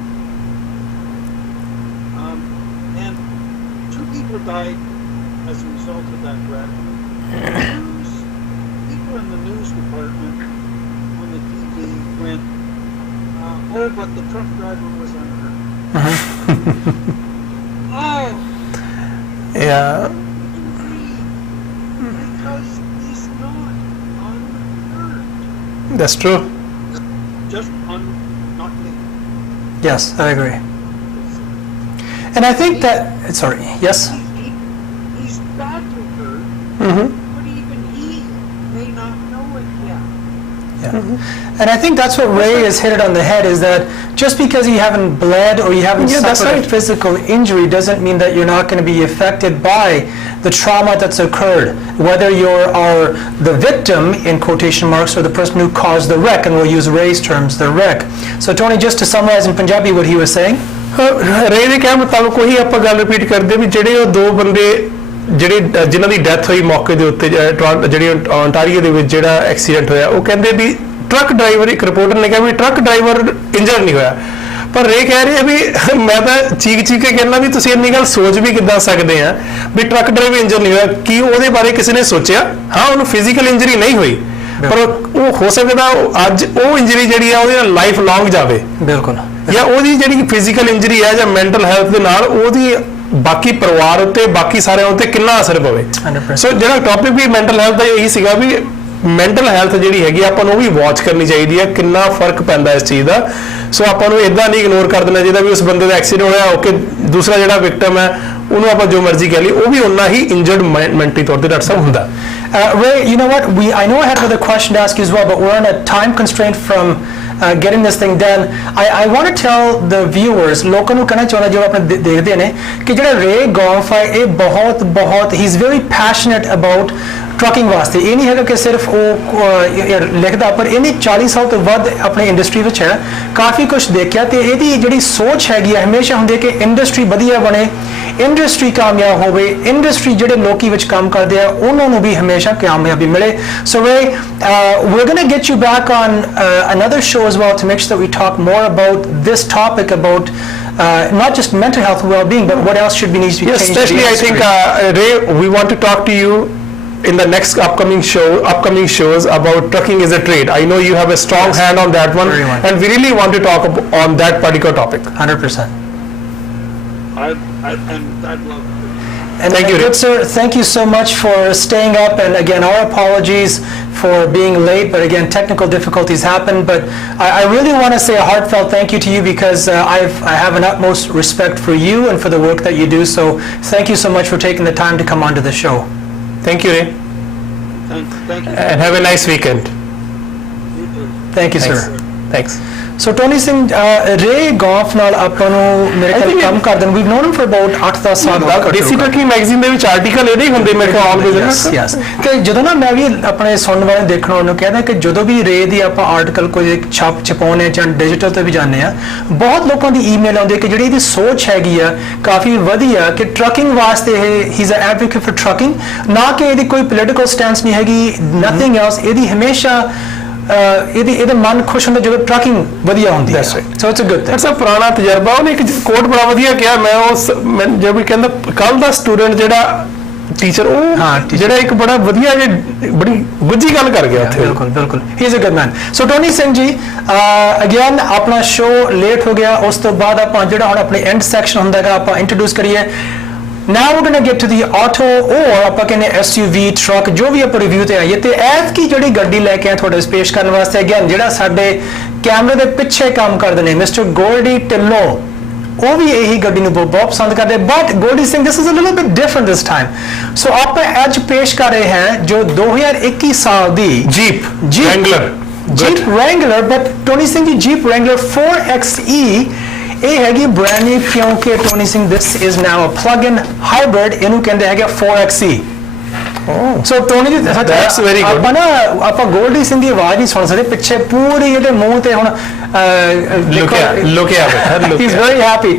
And 2 people died as a result of that wreck. People in the news department, when the TV went, oh, but the truck driver was unhurt. Oh, Yeah. because he's not unhurt. That's true. Just not thinking. Yes, I agree. And I think that, sorry, yes? He's badly hurt, Mm-hmm. but even he may not know it yet. Yeah. And I think that's what Ray has hit it on the head, is that just because you haven't bled or you haven't Yeah, that's suffered a right. physical injury doesn't mean that you're not going to be affected by the trauma that's occurred, whether you're the victim, in quotation marks, or the person who caused the wreck, and we'll use Ray's terms, the wreck. So Tony, just to summarize in Punjabi what he was saying. ਰੇ ਦੇ ਕਹਿਣ ਮੁਤਾਬਕ ਉਹੀ ਆਪਾਂ ਗੱਲ ਰਿਪੀਟ ਕਰਦੇ ਵੀ ਜਿਹੜੇ ਉਹ 2 ਬੰਦੇ ਜਿਹੜੇ ਜਿਨ੍ਹਾਂ ਦੀ ਡੈਥ ਹੋਈ ਮੌਕੇ ਦੇ ਉੱਤੇ, ਜਿਹੜੀ ontario ਦੇ ਵਿੱਚ ਜਿਹੜਾ ਐਕਸੀਡੈਂਟ ਹੋਇਆ, ਉਹ ਕਹਿੰਦੇ ਵੀ ਟਰੱਕ ਡਰਾਈਵਰ, ਇੱਕ ਰਿਪੋਰਟਰ ਨੇ ਕਿਹਾ ਵੀ ਟਰੱਕ ਡਰਾਈਵਰ ਇੰਜਰ ਨਹੀਂ ਹੋਇਆ, ਪਰ ਰੇ ਕਹਿ ਰਹੇ ਵੀ ਮੈਂ ਤਾਂ ਚੀਕ ਕੇ ਕਹਿੰਦਾ ਵੀ ਤੁਸੀਂ ਇੰਨੀ ਗੱਲ ਸੋਚ ਵੀ ਕਿੱਦਾਂ ਸਕਦੇ ਆ ਵੀ ਟਰੱਕ ਡਰਾਈਵਰ ਇੰਜਰ ਨਹੀਂ ਹੋਇਆ। ਕੀ ਉਹਦੇ ਬਾਰੇ ਕਿਸੇ ਨੇ ਸੋਚਿਆ? ਹਾਂ, ਉਹਨੂੰ ਫਿਜ਼ੀਕਲ ਇੰਜਰੀ ਨਹੀਂ ਹੋਈ, ਪਰ ਉਹ ਹੋ ਸਕਦਾ ਅੱਜ ਉਹ ਇੰਜਰੀ ਜਿਹੜੀ ਆ ਉਹਦੇ ਲਾਈਫ ਲੌਂਗ ਜਾਵੇ। ਬਿਲਕੁਲ। ਜਾਂ ਉਹਦੀ ਜਿਹੜੀ ਫਿਜ਼ੀਕਲ ਇੰਜਰੀ ਹੈ ਜਾਂ ਮੈਂਟਲ ਹੈਲਥ ਦੇ ਨਾਲ ਉਹਦੀ ਬਾਕੀ ਪਰਿਵਾਰ ਉੱਤੇ, ਬਾਕੀ ਸਾਰਿਆਂ ਉੱਤੇ ਕਿੰਨਾ ਅਸਰ ਪਵੇ। 100%। ਸੋ ਜਿਹੜਾ ਟੌਪਿਕ ਵੀ ਮੈਂਟਲ ਹੈਲਥ ਦਾ ਇਹੀ ਸੀਗਾ ਵੀ ਮੈਂਟਲ ਹੈਲਥ ਜਿਹੜੀ ਹੈਗੀ ਆਪਾਂ ਨੂੰ ਉਹ ਵੀ ਵਾਚ ਕਰਨੀ ਚਾਹੀਦੀ ਹੈ, ਕਿੰਨਾ ਫਰਕ ਪੈਂਦਾ ਇਸ ਚੀਜ਼ ਦਾ। ਸੋ ਆਪਾਂ ਨੂੰ ਇਦਾਂ ਨਹੀਂ ਇਗਨੋਰ ਕਰ ਦੇਣਾ ਚਾਹੀਦਾ ਵੀ ਉਸ ਬੰਦੇ ਦਾ ਐਕਸੀਡੈਂਟ ਹੋਇਆ, ਓਕੇ, ਦੂਸਰਾ ਜਿਹੜਾ ਵਿਕਟਮ ਹੈ ਉਹਨੂੰ ਆਪਾਂ ਜੋ ਮਰਜ਼ੀ ਕਹਿ ਲਈ, ਉਹ ਵੀ ਉਨਾ ਹੀ ਇੰਜਰਡ ਮੈਂਟਲੀ ਤੌਰ ਤੇ ਡਾਕਟਰ ਸਾਹਿਬ ਹੁੰਦਾ। Ray, you know what? I know I had another question to ask you as well, but we're on a time constraint from getting this thing done. I want to tell the viewers, ਲੋਕਾਂ ਨੂੰ ਕਹਿਣਾ ਚਾਹੁੰਦਾ ਜੋ ਆਪਣੇ ਦੇਖਦੇ ਨੇ, ਕਿ ਜਿਹੜਾ ਰੇ ਗੌਫ ਹੈ ਇਹ ਬਹੁਤ he is very passionate about trucking ਵਾਸਤੇ। ਇਹ ਨਹੀਂ ਹੈਗਾ ਕਿ ਸਿਰਫ ਉਹ ਲਿਖਦਾ, ਪਰ ਇਹਨੇ 40 ਸਾਲ ਤੋਂ ਵੱਧ ਆਪਣੀ ਇੰਡਸਟਰੀ ਵਿੱਚ ਹੈ, ਕਾਫੀ ਕੁਝ ਦੇਖਿਆ, ਤੇ ਇਹਦੀ ਜਿਹੜੀ ਸੋਚ ਹੈਗੀ ਹੈ ਹਮੇਸ਼ਾ ਹੁੰਦੀ ਹੈ ਕਿ ਇੰਡਸਟਰੀ ਵਧੀਆ ਬਣੇ, ਇੰਡਸਟਰੀ ਕਾਮਯਾਬ ਹੋਵੇ, ਇੰਡਸਟਰੀ ਜਿਹੜੇ ਲੋਕੀ ਵਿੱਚ ਕੰਮ ਕਰਦੇ ਆ ਉਹਨਾਂ ਨੂੰ ਵੀ ਹਮੇਸ਼ਾ ਕਾਮਯਾਬੀ ਮਿਲੇ। So Ray, we're going to get you back on another show as well to make sure that we talk more about this topic, about not just mental health and well-being, but what else should be needs to be Yes, changed. especially I think Ray, we want to talk to you in the next upcoming shows about trucking is a trade. I know you have a strong hand on that one, Very much. and we really want to talk on that particular topic. 100%. I'd love to. And Thank you, good Rick. sir, thank you so much for staying up, and again, our apologies for being late, but again, technical difficulties happen, but I really want to say a heartfelt thank you to you, because I have an utmost respect for you and for the work that you do, so thank you so much for taking the time to come onto the show. Thank you, Ray. Thank you. And have a nice weekend. You too. Thank you, sir. Thanks. So Tony Singh, ਰੇ ਗੌਫ ਨਾਲ ਆਪਾਂ ਨੂੰ ਮੇਰੇ I ਖਿਆਲ think ਕੰਮ ਕਰਦੇ ਨੇ, we've known him for about 8-10 ਸਾਲ ਦੇਸੀ ਟਰਕੀ ਮੈਗਜ਼ੀਨ ਦੇ ਵਿੱਚ ਆਰਟੀਕਲ ਇਹਦੇ ਹੀ ਹੁੰਦੇ ਮੇਰੇ ਖਿਆਲ ਆਲ ਦੇ Yes, yes. ਕਿ ਜਦੋਂ ਨਾ ਮੈਂ ਵੀ ਆਪਣੇ ਸੁਣਨ ਵਾਲੇ ਦੇਖਣ ਉਹਨੂੰ ਕਹਿੰਦਾ ਕਿ ਜਦੋਂ ਵੀ ਰੇ ਦੀ ਆਪਾਂ ਆਰਟੀਕਲ ਕੋਈ ਛਪਾਉਣੇ ਜਾਂ ਡਿਜੀਟਲ ਤੇ ਵੀ ਜਾਂਦੇ ਆ, ਬਹੁਤ ਲੋਕਾਂ ਦੀ ਈਮੇਲ ਆਉਂਦੀ ਕਿ ਜਿਹੜੀ ਇਹਦੀ ਸੋਚ ਹੈਗੀ ਆ ਕਾਫੀ ਵਧੀਆ, ਕਿ ਟਰੱਕਿੰਗ ਵਾਸਤੇ ਇਹ ਹੀ ਇਜ਼ ਐ ਐਡਵੋਕੇਟ ਫॉर ਟਰੱਕਿੰਗ, ਨਾ ਕਿ ਇਹਦੀ ਕੋਈ ਪੋਲੀਟੀਕਲ ਸਟੈਂਸ ਨਹੀਂ ਹੈਗੀ, ਨਥਿੰਗ ਐਲਸ, ਇਹਦੀ ਹਮੇਸ਼ਾ ਇਹਦੇ ਮਨ ਖੁਸ਼ ਹੁੰਦਾ ਜਦੋਂ ਟਰੱਕਿੰਗ ਵਧੀਆ ਹੁੰਦੀ ਹੈ। That's right. So it's a good thing. ਸਭ ਪੁਰਾਣਾ ਤਜਰਬਾ, ਉਹਨੇ ਇੱਕ ਕੋਟ ਬੜਾ ਵਧੀਆ ਕਿਹਾ, ਮੈਂ ਜੋ ਵੀ ਕਹਿੰਦਾ ਕੱਲ ਦਾ ਸਟੂਡੈਂਟ ਜਿਹੜਾ ਟੀਚਰ ਉਹ ਹਾਂ, teacher। ਜਿਹੜਾ ਇੱਕ ਬੜਾ ਵਧੀਆ ਬੜੀ ਵੱਜੀ ਗੱਲ ਕਰ ਗਿਆ ਇੱਥੇ। ਬਿਲਕੁਲ ਬਿਲकुल, he is a good man. So Tony Singh ji, again ਆਪਣਾ ਸ਼ੋ ਲੇਟ ਹੋ ਗਿਆ, ਉਸ ਤੋਂ ਬਾਅਦ ਆਪਾਂ ਜਿਹੜਾ ਹੁਣ ਆਪਣੇ ਐਂਡ ਸੈਕਸ਼ਨ ਹੁੰਦਾ ਹੈਗਾ ਆਪਾਂ ਇੰਟਰੋਡਿਊਸ ਕਰੀਏ। Now we're going to get to the auto, or ਆਪਾਂ ਕਹਿੰਦੇ SUV truck, ਜੋ ਵੀ ਆਪਾਂ ਰਿਵਿਊ ਤੇ ਆਈਏ, ਤੇ ਐਤਕੀ ਜਿਹੜੀ ਗੱਡੀ ਲੈ ਕੇ ਆਏ ਤੁਹਾਡੇ ਵਿੱਚ ਪੇਸ਼ ਕਰਨ ਵਾਸਤੇ, ਅਗੇਨ ਜਿਹੜਾ ਸਾਡੇ ਕੈਮਰੇ ਦੇ ਪਿੱਛੇ ਕੰਮ ਕਰਦੇ ਨੇ ਮਿਸਟਰ ਗੋਲਡੀ ਢਿੱਲੋਂ, ਉਹ ਵੀ ਇਹੀ ਗੱਡੀ ਨੂੰ ਬਹੁਤ ਪਸੰਦ ਕਰਦੇ, but Goldy Singh this is a little bit different this time. ਸੋ ਆਪਾਂ ਅੱਜ ਪੇਸ਼ ਕਰ ਰਹੇ ਹਾਂ ਜੋ 2021 ਸਾਲ ਦੀ jeep Wrangler. Jeep Wrangler, but Tony Singh ਜੀ Jeep Wrangler 4xe ਇਹ ਹੈਗੀ ਬ੍ਰੈਂਡ ਨਿਊ, ਕਿਉਂਕਿ Tony Singh this is now a plug-in hybrid, ਇਹਨੂੰ ਕਹਿੰਦੇ ਹੈਗੇ 4xe। ਸੋ ਟੋਨੀ ਜੀ That's very good. ਆਪਾਂ ਨਾ ਆਪਾਂ ਗੋਲਡੀ ਸਿੰਘ ਦੀ ਆਵਾਜ਼ ਹੀ ਸੁਣ ਸਕਦੇ ਪਿੱਛੇ, ਪੂਰੀ ਇਹਦੇ ਮੂੰਹ ਤੇ ਹੁਣ ਲੁਕਿਆ ਬੈਠਾ, he's very happy.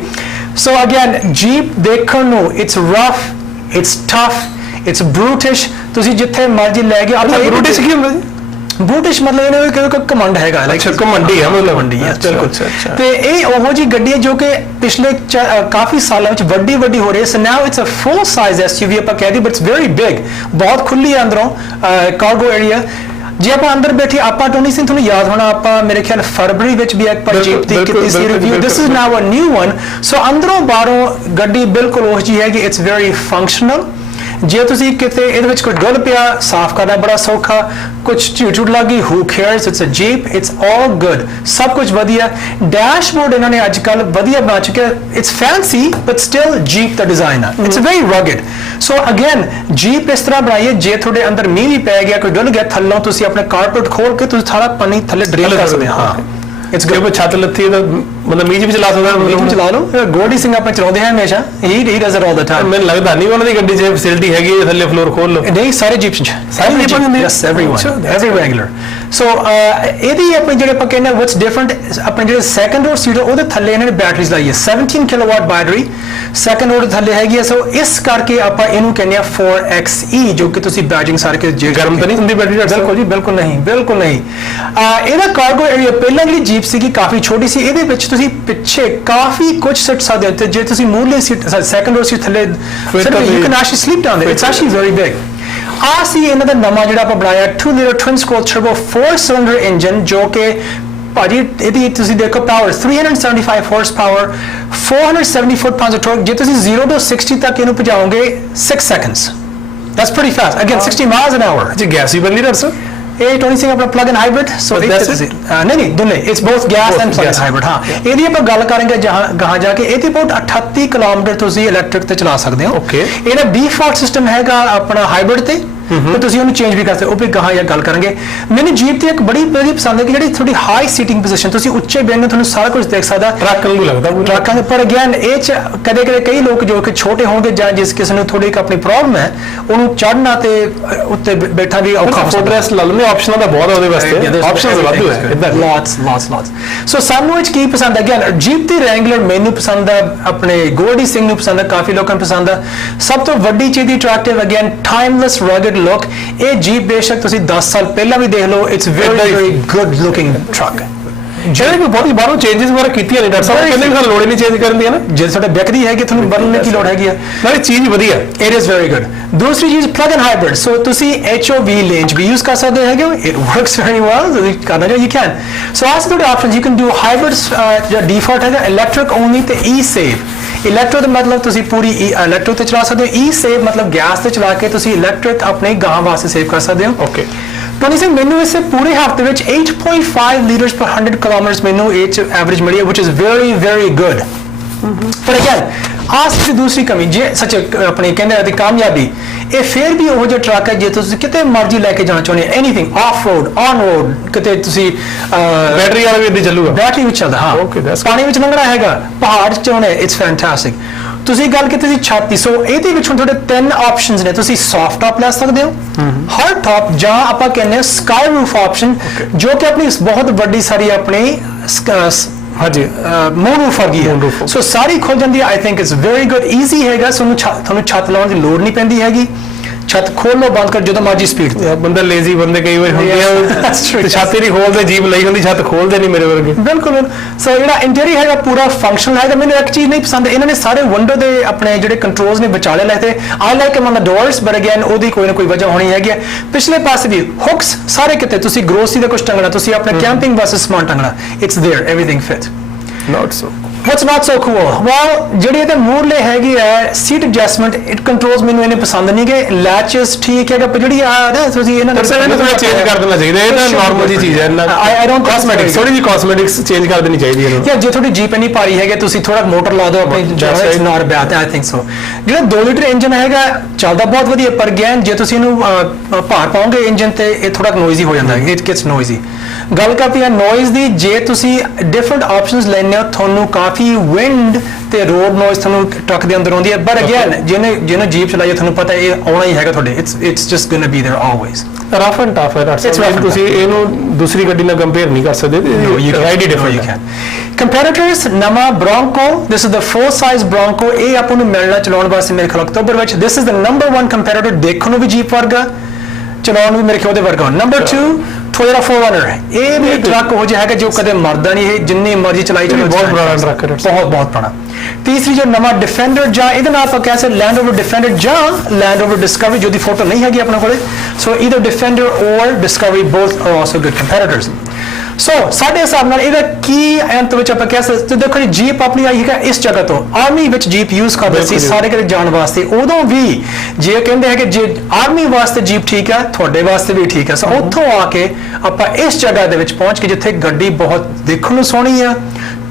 So again, Jeep ਦੇਖਣ ਨੂੰ it's rough, it's tough, it's brutish, ਤੁਸੀਂ ਜਿੱਥੇ ਮਰਜ਼ੀ ਲੈ ਕੇ ਆਪਾਂ ਬਰੂਟਿਸ਼ ਕੀ ਹੁੰਦਾ ਜੀ? ਬੂਟਿਸ਼ ਮਤਲਬ ਇਹਨਾਂ ਦਾ ਕੋਈ ਕਮਾਂਡ ਹੈਗਾ, ਅੱਛਾ, ਘਮੰਡੀ ਹੈ ਮਤਲਬ। ਮੰਡੀ ਹੈ, ਅੱਛਾ, ਬਿਲਕੁਲ। ਅੱਛਾ। ਤੇ ਇਹ ਉਹੋ ਜੀ ਗੱਡੀ ਹੈ ਜੋ ਕਿ ਪਿਛਲੇ ਕਾਫੀ ਸਾਲਾਂ ਵਿੱਚ ਵੱਡੀ ਹੋ ਰਹੀ ਹੈ। So now it's a full size SUV ਆਪਾਂ ਕਹਿ ਦਈਏ, ਬਟ ਇਟਸ ਵੈਰੀ ਬਿਗ, ਬਹੁਤ ਖੁੱਲੀ ਹੈ ਅੰਦਰੋਂ, ਕਾਰਗੋ ਏਰੀਆ। ਜੇ ਆਪਾਂ ਅੰਦਰ ਬੈਠੇ, ਆਪਾਂ ਟੋਨੀ ਸਿੰਘ ਤੁਹਾਨੂੰ ਯਾਦ ਹੋਣਾ, ਆਪਾਂ ਮੇਰੇ ਖਿਆਲ ਫਰਵਰੀ ਵਿੱਚ ਵੀ ਇੱਕ ਜੀਪ ਦੀ ਕੀਤੀ ਸੀ review, this is now a new one. So ਅੰਦਰੋਂ ਬਾਹਰੋਂ ਗੱਡੀ ਬਿਲਕੁਲ ਉਹ ਜੀ ਹੈਗੀ, ਇਟਸ ਵੈਰੀ ਫੰਕਸ਼ਨਲ। ਜੇ ਤੁਸੀਂ ਕਿਤੇ ਇਹਦੇ ਵਿੱਚ ਕੋਈ ਡੁੱਲ ਪਿਆ, ਸਾਫ਼ ਕਰਨਾ ਬੜਾ ਸੌਖਾ, ਕੁਝ ਝੂਠ ਲੱਗੀ, who cares, it's a Jeep, it's all good, ਸਭ ਕੁਝ ਵਧੀਆ। ਡੈਸ਼ਬੋਰਡ ਇਹਨਾਂ ਨੇ ਅੱਜ ਕੱਲ ਵਧੀਆ ਬਣਾ ਚੁੱਕਿਆ, it's fancy but still Jeep the design ਆ, it's very rugged। so again Jeep ਇਸ ਤਰ੍ਹਾਂ ਬਣਾਈ ਹੈ, ਜੇ ਤੁਹਾਡੇ ਅੰਦਰ ਮੀਂਹ ਵੀ ਪੈ ਗਿਆ, ਕੋਈ ਡੁੱਲ ਗਿਆ, ਥੱਲੋਂ ਤੁਸੀਂ ਆਪਣੇ ਕਾਰਪੇਟ ਖੋਲ ਕੇ ਤੁਸੀਂ ਸਾਰਾ ਪਾਣੀ ਥੱਲੇ ਡ੍ਰਿਲ ਕਰ ਸਕਦੇ ਹੋ। ਹਾਂ, ਇਟਸ ਜੇ ਕੋਈ ਛੱਤ ਲੱਥੀ ਤਾਂ ਮਤਲਬ ਮੀਂਹ 'ਚ ਵੀ ਚਲਾ ਸਕਦਾ, ਮੀਂਹ ਚਲਾ ਲਓ। ਗੋਲਡੀ ਸਿੰਘ ਆਪਾਂ ਚਲਾਉਂਦੇ ਹਾਂ ਹਮੇਸ਼ਾ, he does it all the time. ਮੈਨੂੰ ਲੱਗਦਾ ਨਹੀਂ ਉਹਨਾਂ ਦੀ ਗੱਡੀ 'ਚ ਫੈਸਿਲਿਟੀ ਹੈਗੀ ਹੈ ਥੱਲੇ ਫਲੋਰ ਖੋਲ ਲਓ। ਨਹੀਂ, ਸਾਰੇ ਜੀਪਸ ਚ, ਸਾਰੇ Jeep ਹੁੰਦੇ ਆ? Yes, every regular। ਸੋ ਇਹਦੀ ਆਪਣੇ ਜਿਹੜੇ ਆਪਾਂ ਕਹਿੰਦੇ what's different, ਆਪਣੇ ਜਿਹੜੇ ਸੈਕੰਡ ਰੋਡ ਸੀਟ ਉਹਦੇ ਥੱਲੇ ਇਹਨਾਂ ਨੇ ਬੈਟਰੀਜ਼ ਲਾਈ ਹੈ, 17 ਕਿਲੋਵਾਟ ਬੈਟਰੀ ਸੈਕੰਡ ਰੋਡ ਥੱਲੇ ਹੈਗੀ ਹੈ। ਸੋ ਇਸ ਕਰਕੇ ਆਪਾਂ ਇਹਨੂੰ ਕਹਿੰਦੇ ਆ 4xe, ਜੋ ਕਿ ਤੁਸੀਂ ਬੈਟਿੰਗ ਸਾਰੇ ਕੇ ਜੇ ਗਰਮ ਤਾਂ ਨਹੀਂ ਹੁੰਦੀ ਬੈਟਰੀ? ਬਿਲਕੁਲ ਜੀ, ਬਿਲਕੁਲ ਨਹੀਂ, ਬਿਲਕੁਲ ਨਹੀਂ। ਇਹਦਾ ਕਾਰਗੋ ਏਰੀਆ ਪਹਿਲਾਂ ਜਿਹੜੀ ਜੀਪ ਸੀਗੀ ਕਾਫੀ ਛੋਟੀ ਸੀ, ਇਹਦੇ ਵਿੱਚ ਤੁਸੀਂ ਪਿੱਛੇ ਕਾਫੀ ਕੁਝ ਸਿੱਟ ਸਕਦੇ ਹੋ, ਤੇ ਜੇ ਤੁਸੀਂ ਮੂਹਰਲੀ ਸੀਟ ਸੈਕੰਡ ਰੋਡ ਸੀਟ ਥੱਲੇ you can actually sleep down there, it's actually very big। ਆ ਸੀ ਇਹਨਾਂ ਦਾ ਨਵਾਂ ਜਿਹੜਾ ਆਪਾਂ ਬਣਾਇਆ 2 litre twin score turbo 4 cylinder engine, ਜੋ ਕਿ ਭਾਜੀ ਇਹਦੀ ਤੁਸੀਂ ਦੇਖੋ ਪਾਵਰ 375 ਹਾਰਸ ਪਾਵਰ, 470 ਫੁੱਟ ਪਾਉਂਡ ਟਾਰਕ। ਜੇ ਤੁਸੀਂ 0 ਤੋਂ 60 ਤੱਕ ਇਹਨੂੰ ਭਜਾਓਗੇ 6 seconds, that's pretty fast, again 60 miles an hour। ਜੀ ਗੈਸ ਹੀ ਬਦਲੀ dar sir? ਇਹ ਟੋਨੀ ਸਿੰਘ ਆਪਣਾ ਪਲੱਗ ਇਨ ਹਾਈਬ੍ਰਿਡ, ਸੋ ਨਹੀਂ ਦੋਨੇ, it's both gas and plug hybrid. ਹਾਂ, ਇਹਦੀ ਆਪਾਂ ਗੱਲ ਕਰਾਂਗੇ ਗਾਹਾਂ ਜਾ ਕੇ, ਇਹਦੇ ਬਹੁਤ 38 ਕਿਲੋਮੀਟਰ ਤੁਸੀਂ ਇਲੈਕਟ੍ਰਿਕ ਤੇ ਚਲਾ ਸਕਦੇ ਹੋ। ਇਹਦਾ ਡਿਫਾਲਟ ਸਿਸਟਮ ਹੈਗਾ ਆਪਣਾ ਹਾਈਬ੍ਰਿਡ ਤੇ, ਤੇ ਤੁਸੀਂ ਉਹਨੂੰ ਚੇਂਜ ਵੀ ਕਰ ਸਕਦੇ ਹੋ, ਉਹ ਵੀ ਗਾਹਾਂ ਜਾਂ ਗੱਲ ਕਰਾਂਗੇ। ਮੈਨੂੰ ਜੀਪ ਤੇ ਇੱਕ ਬੜੀ ਪਸੰਦ ਹੈ ਕਿ ਜਿਹੜੀ ਥੋੜੀ ਹਾਈ ਸੀਟਿੰਗ ਪੋਜੀਸ਼ਨ, ਤੁਸੀਂ ਉੱਚੇ ਬੈਠੇ ਤੁਹਾਨੂੰ ਸਾਰਾ ਕੁਝ ਦੇਖ ਸਕਦਾ, ਟਰੱਕ ਨੂੰ ਲੱਗਦਾ ਟਰੱਕਾਂ ਦੇ। ਪਰ ਅਗੇਨ ਇਹ ਚ ਕਦੇ ਕਈ ਲੋਕ ਜੋ ਕਿ ਛੋਟੇ ਹੋਣਗੇ ਜਾਂ ਜਿਸ ਕਿਸੇ ਨੂੰ ਥੋੜੀ ਆਪਣੀ ਪ੍ਰੋਬਲਮ ਹੈ, ਉਹਨੂੰ ਚੜ੍ਹਨਾ ਤੇ ਉੱਤੇ ਬੈਠਾ ਵੀ ਔਖਾ ਹੋ ਸਕਦਾ। ਆਪਸ਼ਨਾਂ ਦਾ ਬਹੁਤ ਉਹਦੇ ਵਾਸਤੇ, ਆਪਸ਼ਨਸ ਵਾਧੂ ਹੈ ਇਦਾਂ, lots। ਸੋ ਸਾਨੂੰ ਇਹ ਚ ਕੀ ਪਸੰਦ ਹੈ? ਅਗੇਨ ਜੀਪ ਦੀ ਰੈਂਗਲਰ ਮੈਨੂੰ ਪਸੰਦ ਹੈ, ਆਪਣੇ ਗੋਲਡੀ ਸਿੰਘ ਨੂੰ ਪਸੰਦ ਹੈ, ਕਾਫੀ ਲੋਕਾਂ ਨੂੰ ਪਸੰਦ ਹੈ। ਸਭ ਤੋਂ ਵੱਡੀ ਚੀਜ਼ ਅਟਰੈਕਟਿਵ ਅਗੇਨ ਟਾਈਮਲੈਸ ਰਗਡ ਲੁੱਕ। ਇਹ ਜੀਪ ਬੇਸ਼ੱਕ ਤੁਸੀਂ 10 ਸਾਲ ਪਹਿਲਾਂ ਵੀ ਦੇਖ ਲਓ, it's very good looking truck. ਜਿਹੜੇ ਕੋਈ ਬਹੁਤ ਬਾਹਰੋਂ ਚੇਂਜਸ ਵਗੈਰਾ ਕੀਤੀਆਂ ਨੇ ਡਾਕਟਰ ਸਾਹਿਬ, ਕਹਿੰਦੇ ਸਾਨੂੰ ਲੋੜ ਨਹੀਂ ਚੇਂਜ ਕਰਨ ਦੀ ਹੈ ਨਾ, ਜੇ ਤੁਹਾਡੇ ਵਿਕਦੀ ਹੈਗੀ ਤੁਹਾਨੂੰ ਬਦਲਣ ਦੀ ਕੀ ਲੋੜ ਹੈਗੀ ਆ, ਨਾਲੇ ਚੀਜ਼ ਵਧੀਆ, ਇਟ ਇਜ਼ ਵੈਰੀ ਗੁੱਡ। ਦੂਸਰੀ ਚੀਜ਼ ਪਲੱਗ ਇਨ ਹਾਈਬ੍ਰਿਡ, ਸੋ ਤੁਸੀਂ HOV ਲੇਂਜ ਵੀ ਯੂਜ਼ ਕਰ ਸਕਦੇ ਹੈਗੇ, ਇਟ ਵਰਕਸ ਵੈਰੀ ਵੈਲ, ਤੁਸੀਂ ਕਰਨਾ ਚਾਹੋ ਯੂ ਕੈਨ। ਸੋ ਆਸ ਤੁਹਾਡੇ options, you can do hybrid, ਜਾਂ ਡਿਫਾਲਟ ਹੈਗਾ ਇਲੈਕਟ੍ਰਿਕ ਓਨਲੀ ਤੇ E-Save। ਇਲੈਕਟ੍ਰੋ ਦਾ ਮਤਲਬ ਤੁਸੀਂ ਪੂਰੀ ਇਲੈਕਟ੍ਰੋ ਤੇ ਚਲਾ ਸਕਦੇ ਹੋ। ਈ ਸੇਵ ਮਤਲਬ ਗੈਸ ਤੇ ਚਲਾ ਕੇ ਤੁਸੀਂ ਇਲੈਕਟ੍ਰਿਕ ਆਪਣੇ ਗਾਂ ਵਾਸਤੇ ਸੇਵ ਕਰ ਸਕਦੇ ਹੋ। ਓਕੇ ਟੋਨੀ ਸਿੰਘ ਮੈਨੂੰ ਇਸੇ ਪੂਰੇ ਹਫਤੇ ਵਿੱਚ 8.5 ਲੀਟਰਸ ਪਰ 100 ਕਿਲੋਮੀਟਰ ਮੈਨੂੰ ਇਹ ਚ ਐਵਰੇਜ ਮਿਲੀ ਹੈ which is very very good। ਪਰ ਅਗੇਨ ਆਸ ਦੀ ਦੂਸਰੀ ਕਮੀ ਜੇ ਸੱਚ ਆਪਣੇ ਕਹਿੰਦੇ ਆ ਦੀ ਕਾਮਯਾਬੀ ਇਹ ਫਿਰ ਵੀ ਉਹ ਜਿਹਾ ਟਰੱਕ ਹੈ ਜੇ ਤੁਸੀਂ ਕਿਤੇ ਮਰਜ਼ੀ ਲੈ ਕੇ ਜਾਣਾ ਚਾਹੁੰਦੇ anything of road on road ਕਿਤੇ ਤੁਸੀਂ ਬੈਟਰੀ ਵਾਲਾ ਵੀ ਇੱਦਾਂ ਚੱਲੂਗਾ ਬੈਟਰੀ ਵਿੱਚ ਚੱਲਦਾ ਹਾਂ Okay, that's ਪਾਣੀ ਵਿੱਚ ਲੰਘਣਾ ਹੈਗਾ ਪਹਾੜ ਚ ਚਾਹੁੰਦੇ ਇਟਸ ਫੈਂਟੈਸਟਿਕ। ਤੁਸੀਂ ਗੱਲ ਕੀਤੀ ਸੀ ਛਾਤੀ ਸੋ ਇਹਦੇ ਵਿੱਚ ਹੁਣ ਤੁਹਾਡੇ 3 ਆਪਸ਼ਨਸ ਨੇ ਤੁਸੀਂ ਸੌਫਟ ਟਾਪ ਲੈ ਸਕਦੇ ਹੋ ਹਾਰਡ ਟਾਪ ਜਾਂ ਆਪਾਂ ਕਹਿੰਦੇ ਸਕਾਈ ਰੂਫ ਆਪਸ਼ਨ ਜੋ ਕਿ ਆਪਣੀ ਬਹੁਤ ਵੱਡੀ ਸਾਰੀ ਆਪਣੀ ਹਾਂਜੀ ਮੂਨ ਰੂਫ ਆ ਗਈ ਹੈ ਸੋ ਸਾਰੀ ਖੁੱਲ ਜਾਂਦੀ ਹੈ। I think it's very good easy ਹੈਗਾ ਤੁਹਾਨੂੰ ਛੱਤ ਲਾਉਣ ਦੀ ਲੋੜ ਨਹੀਂ ਪੈਂਦੀ ਹੈਗੀ। ਛੱਤ ਖੋਲੋ ਬੰਦ ਕਰ ਜਦੋਂ ਮਰਜ਼ੀ ਸਪੀਡ ਤੇ ਬੰਦਾ ਲੇਜ਼ੀ ਬੰਦੇ ਕਈ ਵਾਰ ਹੁੰਦੇ ਆ ਛਾਤੀ ਨਹੀਂ ਖੋਲਦੇ ਜੀਪ ਲਈ ਹੁੰਦੀ ਛੱਤ ਖੋਲਦੇ ਨਹੀਂ ਮੇਰੇ ਵਰਗੇ ਬਿਲਕੁਲ। ਸੋ ਜਿਹੜਾ ਇੰਟੀਰੀਅਰ ਹੈਗਾ ਪੂਰਾ ਫੰਕਸ਼ਨਲ ਹੈਗਾ। ਮੈਨੂੰ ਇੱਕ ਚੀਜ਼ ਨਹੀਂ ਪਸੰਦ ਇਹਨਾਂ ਨੇ ਸਾਰੇ ਵਿੰਡੋ ਦੇ ਆਪਣੇ ਜਿਹੜੇ ਕੰਟਰੋਲਸ ਨੇ ਵਿਚਾਲੇ ਲਏ ਤੇ I like I'm on the doors but again ਉਹਦੀ ਕੋਈ ਨਾ ਕੋਈ ਵਜ੍ਹਾ ਹੋਣੀ ਹੈਗੀ ਹੈ। ਪਿਛਲੇ ਪਾਸੇ ਵੀ ਹੁਕਸ ਸਾਰੇ ਕਿਤੇ ਤੁਸੀਂ ਗਰੋਸਰੀ ਦਾ ਕੁਝ ਟੰਗਣਾ ਤੁਸੀਂ ਆਪਣੇ ਕੈਂਪਿੰਗ ਵਾਸਤੇ ਸਮਾਨ ਟੰਗਣਾ it's there everything fit not so What's not so cool? Well, ਜਿਹੜੀ ਇਹਦੇ ਮੂਰਲੇ ਹੈਗੀ ਹੈ ਸੀਟ ਐਡਜਸਟਮੈਂਟ ਇਟ ਕੰਟਰੋਲਸ ਮੈਨੂੰ ਇਹਨੇ ਪਸੰਦ ਨਹੀਂ ਗਏ ਲੈਚਸ ਠੀਕ ਹੈਗਾ ਪਰ ਜਿਹੜੀ ਆ ਨਾ ਤੁਸੀਂ ਇਹਨਾਂ ਸਰ ਇਹਨੂੰ ਥੋੜਾ ਚੇਂਜ ਕਰ ਦੇਣਾ ਚਾਹੀਦਾ ਇਹ ਤਾਂ ਨਾਰਮਲ ਜੀ ਚੀਜ਼ ਹੈ ਆਈ ਡੋਨਟ ਕਾਸਮੈਟਿਕਸ ਥੋੜੀ ਜਿਹੀ ਕਾਸਮੈਟਿਕਸ ਚੇਂਜ ਕਰ ਦੇਣੀ ਚਾਹੀਦੀ ਹੈ ਜਾਂ ਜੇ ਤੁਹਾਡੀ ਜੀਪ ਇੰਨੀ ਭਾਰੀ ਹੈਗੇ ਤੁਸੀਂ ਥੋੜਾ ਮੋਟਰ ਲਾ ਦਿਓ ਆਪਣੀ it's not bed I think so. ਜਿਹੜਾ 2 ਲੀਟਰ ਇੰਜਨ ਹੈਗਾ ਚੱਲਦਾ ਬਹੁਤ ਵਧੀਆ ਪਰ ਗੈਨ ਜੇ ਤੁਸੀਂ ਇਹਨੂੰ ਭਾਰ ਪਾਓਗੇ ਇੰਜਨ ਤੇ ਇਹ ਥੋੜਾ ਨੋਇਜ਼ੀ ਹੋ ਜਾਂਦਾ ਹੈ ਇਟ ਗੈਟਸ ਨੋਇਜ਼ੀ। ਗੱਲ ਕਰਦੀ ਹੈ ਨੋਇਜ਼ ਦੀ ਜੇ ਤੁਸੀਂ ਡਿਫਰੈਂਟ ਆਪਸ਼ਨਸ ਲੈਣੇ ਹੋ ਤੁਹਾਨੂੰ ਕਾਫੀ ਵਿੰਡ ਤੇ ਰੋਡ ਨੋਇਜ਼ ਤੁਹਾਨੂੰ ਟਰੱਕ ਦੇ ਅੰਦਰ ਆਉਂਦੀ ਹੈ ਬਟ ਅਗੇਨ ਜਿਹਨੇ ਜੀਪ ਚਲਾਈ ਤੁਹਾਨੂੰ ਪਤਾ ਇਹ ਆਉਣਾ ਹੀ ਹੈਗਾ ਤੁਹਾਡੇ it's just going to be there always rough and tough ਹੈ ਤੁਸੀਂ ਇਹਨੂੰ ਦੂਸਰੀ ਗੱਡੀ ਨਾਲ ਕੰਪੇਅਰ ਨਹੀਂ ਕਰ ਸਕਦੇ ਰਾਈਡ ਹੀ ਡਿਫਰੈਂਟ ਹੈ। ਕੰਪੈਰੀਟਰਸ ਨਵਾਂ broncho this is the 4 size broncho ਇਹ ਆਪਾਂ ਨੂੰ ਮਿਲਣਾ ਚਲਾਉਣ ਵਾਸਤੇ ਮੇਰੇ ਖਿਆਲ ਅਕਤੂਬਰ ਵਿੱਚ ਦਿਸ ਇਜ਼ ਦ ਨੰਬਰ 1 ਕੰਪੈਰੀਟਰ ਦੇਖਣ ਨੂੰ ਵੀ ਜੀਪ ਵਰਗਾ ਚਲਾਉਣ ਨੂੰ ਵੀ ਮੇਰੇ ਖਿਆਲ ਉਹਦੇ ਵਰਗਾ। ਨੰਬਰ 2 ਟੋਇੋਟਾ 4runner ਇਹ ਵੀ ਟਰੱਕ ਹੋ ਜਾਏਗਾ ਜੋ ਕਦੇ ਮਰਦਾ ਨਹੀਂ ਇਹ ਜਿੰਨੀ ਮਰਜ਼ੀ ਚਲਾਈ ਚਲੋ ਬਹੁਤ ਪੁਰਾਣਾ ਟਰੱਕ ਹੈ ਬਹੁਤ ਪੁਰਾਣਾ। ਤੀਸਰੀ ਜੋ ਨਵਾਂ ਡਿਫੈਂਡਰ ਜਾਂ ਇਹਦੇ ਨਾਲ ਆਪਾਂ ਕਹਿ ਸਕਦੇ ਲੈਂਡ ਰੋਵਰ ਡਿਫੈਂਡਰ ਜਾਂ ਲੈਂਡ ਰੋਵਰ ਡਿਸਕਵਰੀ ਜਿਹਦੀ ਫੋਟੋ ਨਹੀਂ ਹੈਗੀ ਆਪਣੇ ਕੋਲੇ so either Defender or Discovery both are also good comparators. So ਸਾਡੇ ਹਿਸਾਬ ਨਾਲ ਇਹਦਾ ਕੀ ਅੰਤ ਵਿੱਚ ਆਪਾਂ ਕਹਿ ਸਕਦੇ ਦੇਖੋ ਜੀ ਜੀਪ ਆਪਣੀ ਆਈ ਹੈਗਾ ਇਸ ਜਗ੍ਹਾ ਤੋਂ ਆਰਮੀ ਵਿੱਚ ਜੀਪ ਯੂਜ਼ ਕਰਦੇ ਸੀ ਸਾਰੇ ਕਿਤੇ ਜਾਣ ਵਾਸਤੇ ਉਦੋਂ ਵੀ ਜੇ ਕਹਿੰਦੇ ਹੈ ਕਿ ਜੇ ਆਰਮੀ ਵਾਸਤੇ ਜੀਪ ਠੀਕ ਹੈ ਤੁਹਾਡੇ ਵਾਸਤੇ ਵੀ ਠੀਕ ਹੈ ਸੋ ਉੱਥੋਂ ਆ ਕੇ ਆਪਾਂ ਇਸ ਜਗ੍ਹਾ ਦੇ ਵਿੱਚ ਪਹੁੰਚ ਕੇ ਜਿੱਥੇ ਗੱਡੀ ਬਹੁਤ ਦੇਖਣ ਨੂੰ ਸੋਹਣੀ ਆ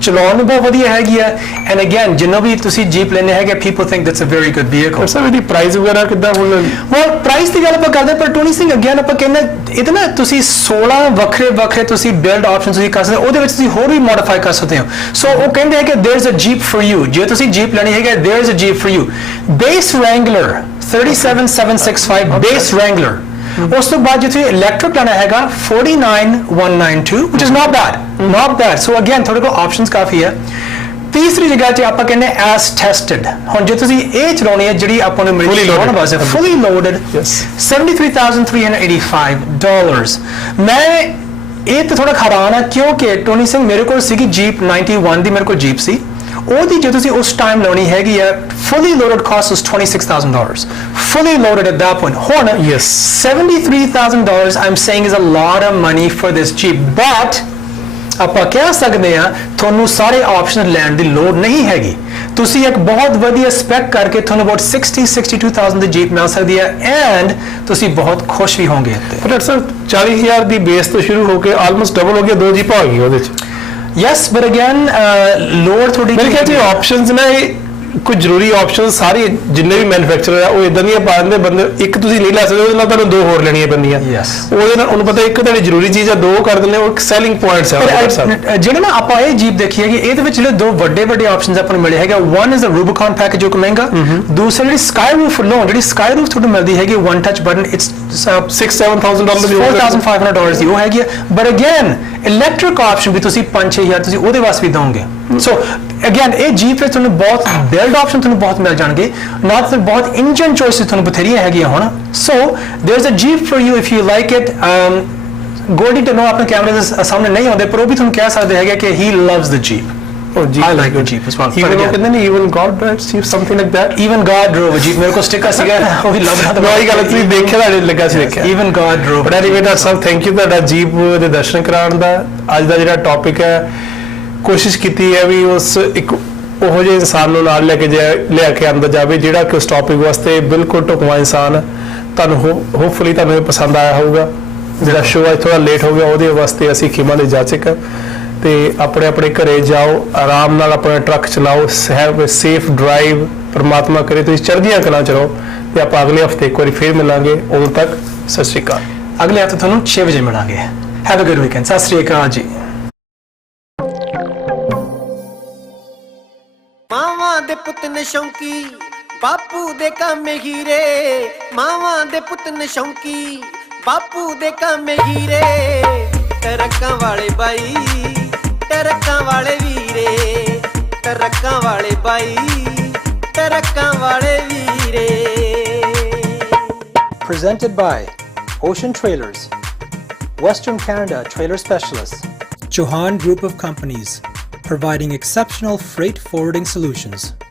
ਚਲਾਉਣ ਨੂੰ ਬਹੁਤ ਵਧੀਆ ਹੈਗੀ ਆ ਐਂਡ ਅਗੇਨ ਜਿੰਨਾ ਵੀ ਤੁਸੀਂ ਜੀਪ ਲੈਣੇ ਹੈਗੇ people think that's a very good vehicle. Sir ਇਹਦੀ ਪ੍ਰਾਈਸ ਵਗੈਰਾ ਕਿੱਦਾਂ ਹੁਣ well ਪ੍ਰਾਈਸ ਦੀ ਗੱਲ ਆਪਾਂ ਕਰਦੇ ਪਰ ਟੋਨੀ ਸਿੰਘ ਅਗੇਨ ਆਪਾਂ ਕਹਿੰਦੇ ਇਹਦੇ ਨਾ ਤੁਸੀਂ 16 ਵੱਖਰੇ ਤੁਸੀਂ ਬਿਲਡ ਆਪਸ਼ਨ ਤੁਸੀਂ ਕਰ ਸਕਦੇ ਉਹਦੇ ਵਿੱਚ ਤੁਸੀਂ ਹੋਰ ਵੀ ਮੋਡੀਫਾਈ ਕਰ ਸਕਦੇ ਹੋ ਸੋ ਉਹ ਕਹਿੰਦੇ ਹੈ ਕਿ there is a jeep for you ਜੇ ਤੁਸੀਂ ਜੀਪ ਲੈਣੀ ਹੈਗੇ there is a jeep for you base Wrangler 37765 base Wrangler ਉਸ ਤੋਂ ਬਾਅਦ ਜੇ ਤੁਸੀਂ ਇਲੈਕਟ੍ਰਿਕ ਲੈਣਾ ਹੈਗਾ 49192 which is not bad so again ਤੁਹਾਡੇ ਕੋਲ ਆਪਸ਼ਨਸ ਕਾਫੀ ਹੈ। ਤੀਸਰੀ ਜਗ੍ਹਾ ਤੇ ਆਪਾਂ ਕਹਿੰਦੇ ਐਸ ਟੈਸਟਡ ਹੁਣ ਜੇ ਤੁਸੀਂ ਇਹ ਚਲਾਉਣੀ ਹੈ ਜਿਹੜੀ ਆਪਾਂ ਨੂੰ ਮਿਲੀ ਲੋਡ ਵਾਸਤੇ ਫੁੱਲੀ ਲੋਡਡ $73,385 ਮੈਂ ਇਹ ਤਾਂ ਥੋੜਾ ਹੈਰਾਨ ਆ ਕਿਉਂਕਿ ਟੋਨੀ ਸਿੰਘ ਮੇਰੇ ਕੋਲ ਸੀਗੀ ਜੀਪ 91 ਦੀ ਮੇਰੇ ਕੋਲ ਜੀਪ ਸੀ ਉਹਦੀ ਜੇ ਤੁਸੀਂ ਉਸ ਟਾਈਮ ਲਾਉਣੀ ਹੈਗੀ ਆ fully loaded cost was $26,000 fully loaded at that point ਹੁਣ yes $73,000 I'm saying is a lot of money for this Jeep but ਆਪਾਂ ਕਹਿ ਸਕਦੇ ਆ ਤੁਹਾਨੂੰ ਸਾਰੇ ਆਪਸ਼ਨ ਲੈਣ ਦੀ ਲੋੜ ਨਹੀਂ ਹੈਗੀ ਤੁਸੀਂ ਇੱਕ ਬਹੁਤ ਵਧੀਆ ਸਪੈਕ ਕਰਕੇ ਤੁਹਾਨੂੰ about 62,000 ਦੀ ਜੀਪ ਮਿਲ ਸਕਦੀ ਹੈ ਐਂਡ ਤੁਸੀਂ ਬਹੁਤ ਖੁਸ਼ ਵੀ ਹੋਵੋਗੇ ਇੱਥੇ। ਪਰ ਸਰ 40,000 ਦੀ ਬੇਸ ਤੋਂ ਸ਼ੁਰੂ ਹੋ ਕੇ ਆਲਮੋਸਟ ਡਬਲ ਹੋ ਗਿਆ 2 ਜੀਪਾਂ ਹੋ ਗਈ ਉਹਦੇ ਚ yes but again ਲੋੜ ਥੋੜੀ ਮੇਰੇ ਖਿਆਲ ਚ ਆਪਸ਼ਨਸ ਨੇ ਕੁਝ ਜ਼ਰੂਰੀ ਆਪਸ਼ਨ ਸਾਰੇ ਜਿੰਨੇ ਵੀ ਮੈਨੂਫੈਕਚਰਰ ਆ ਉਹ ਇਦਾਂ ਦੀਆਂ ਪਾ ਦਿੰਦੇ ਬੰਦੇ ਇੱਕ ਤੁਸੀਂ ਨਹੀਂ ਲੈ ਸਕਦੇ ਉਹਦੇ ਨਾਲ ਤੁਹਾਨੂੰ 2 ਹੋਰ ਲੈਣੀਆਂ ਪੈਂਦੀਆਂ ਉਹਦੇ ਨਾਲ ਉਹਨੂੰ ਪਤਾ ਇੱਕ ਤੁਹਾਡੀ ਜ਼ਰੂਰੀ ਚੀਜ਼ ਆ 2 ਕਰ ਦਿੰਦੇ ਉਹ ਇੱਕ ਸੈਲਿੰਗ ਪੁਆਇੰਟਸ ਆ ਜਿਹੜੇ ਨਾ ਆਪਾਂ ਇਹ ਜੀਪ ਦੇਖੀ ਹੈਗੀ ਇਹਦੇ ਵਿੱਚ ਜਿਹੜੇ 2 ਵੱਡੇ ਆਪਸ਼ਨਸ ਆਪਾਂ ਨੂੰ ਮਿਲੇ ਹੈਗਾ one is a Rubicon package ਜੋ ਕਿ ਮਹਿੰਗਾ ਦੂਸਰਾ ਜਿਹੜੀ sky roof ਲੋਨ ਜਿਹੜੀ sky roof ਤੁਹਾਨੂੰ ਮਿਲਦੀ ਹੈਗੀ one touch button it's $6,000-7,000 $4,500 ਦੀ ਉਹ ਹੈਗੀ but again electric option ਵੀ ਤੁਸੀਂ 5-6,000 ਤੁਸੀਂ ਉਹਦੇ ਵਾਸਤੇ ਵੀ ਦੋਗੇ so again ਇਹ ਜੀਪ ਵਿੱਚ ਤੁਹਾਨੂੰ ਬਹੁਤ ਬਿਲਡ ਆਪਸ਼ਨ ਤੁਹਾਨੂੰ ਬਹੁਤ ਮਿਲ ਜਾਣਗੇ ਨਾਲ ਤੇ ਬਹੁਤ ਇੰਜਨ ਚੋਇਸਿਸ ਤੁਹਾਨੂੰ ਬਥੇਰੀਆਂ ਹੈਗੀਆਂ ਹੁਣ so there's a Jeep for you if you like it Goldy ਟਨੋ ਆਪਣੇ ਕੈਮਰੇ ਦੇ ਸਾਹਮਣੇ ਨਹੀਂ ਆਉਂਦੇ ਪਰ ਉਹ ਵੀ ਤੁਹਾਨੂੰ ਕਹਿ ਸਕਦੇ ਹੈਗੇ ਕਿ he loves the Jeep Oh, Jeep. I like the Jeep as well. Even God drives Jeep, something like that. Even God drove a Jeep. ਮੇਰੇ ਕੋਲ ਸਟicker ਸੀਗਾ ਉਹ ਵੀ ਲੱਭ ਰਿਹਾ ਤਾਂ ਉਹੀ ਗੱਲ ਤੁਸੀਂ ਦੇਖਿਆ ਤਾਂ ਲੱਗਾ ਸੀ ਦੇਖਿਆ Even God drove. But anyway that's all. Thank you ਤੁਹਾਡਾ Jeep ਦੇ ਦਰਸ਼ਨ ਕਰਾਉਣ ਦਾ ਅੱਜ ਦਾ ਜਿਹੜਾ ਟੌਪਿਕ ਹੈ ਕੋਸ਼ਿਸ਼ ਕੀਤੀ ਹੈ ਵੀ ਉਸ ਇੱਕ ਉਹੋ ਜਿਹੇ ਇਨਸਾਨ ਨੂੰ ਨਾਲ ਲੈ ਕੇ ਆਂਦਾ ਜਾਵੇ ਜਿਹੜਾ ਕਿ ਉਸ ਟੌਪਿਕ ਵਾਸਤੇ ਬਿਲਕੁਲ ਢੁਕਵਾਂ ਇਨਸਾਨ ਹੈ। ਤੁਹਾਨੂੰ ਹੋਪਫੁਲੀ ਤੁਹਾਨੂੰ ਇਹ ਪਸੰਦ ਆਇਆ ਹੋਊਗਾ। ਜਿਹੜਾ ਸ਼ੋਅ ਹੈ ਥੋੜਾ ਲੇਟ ਹੋ ਗਿਆ, ਉਹਦੇ ਵਾਸਤੇ ਅਸੀਂ ਖਿਮਾ ਦੇ ਜਾਚਕ। ਤੇ ਆਪਣੇ ਆਪਣੇ ਘਰੇ ਜਾਓ, ਆਰਾਮ ਨਾਲ ਆਪਣਾ ਟਰੱਕ ਚਲਾਓ, ਸੇਫ ਡਰਾਈਵ। ਪਰਮਾਤਮਾ ਕਰੇ ਤੁਸੀਂ ਚੜ੍ਹਦੀਆਂ ਕਲਾਂ ਚ ਰਹੋ। ਤੇ ਆਪਾਂ ਅਗਲੇ ਹਫਤੇ ਇੱਕ ਵਾਰੀ ਫੇਰ ਮਿਲਾਂਗੇ। ਉਦੋਂ ਤੱਕ ਸਤਿ ਸ਼੍ਰੀ ਅਕਾਲ। ਅਗਲੇ ਹਫਤੇ ਤੁਹਾਨੂੰ 6 ਵਜੇ ਮਿਲਾਂਗੇ। Have a good weekend. ਸਤਿ ਸ਼੍ਰੀ ਅਕਾਲ ਜੀ। ਮਾਵਾਂ ਦੇ ਪੁੱਤ ਨੇ ਸ਼ੌਂਕੀ, ਬਾਪੂ ਦੇ ਕੰਮ ਹੀਰੇ। ਮਾਵਾਂ ਦੇ ਪੁੱਤ ਨੇ ਸ਼ੌਂਕੀ, ਬਾਪੂ ਦੇ ਕੰਮ ਹੀਰੇ। ਟਰੱਕਾਂ ਵਾਲੇ ਬਾਈ, ਟਰੱਕਾਂ ਵਾਲੇ ਵੀਰੇ, ਟਰੱਕਾਂ ਵਾਲੇ ਬਾਈ, ਟਰੱਕਾਂ ਵਾਲੇ ਵੀਰੇ। Presented by Ocean Trailers, Western Canada Trailer Specialists, Johan Group of Companies, providing exceptional freight forwarding solutions.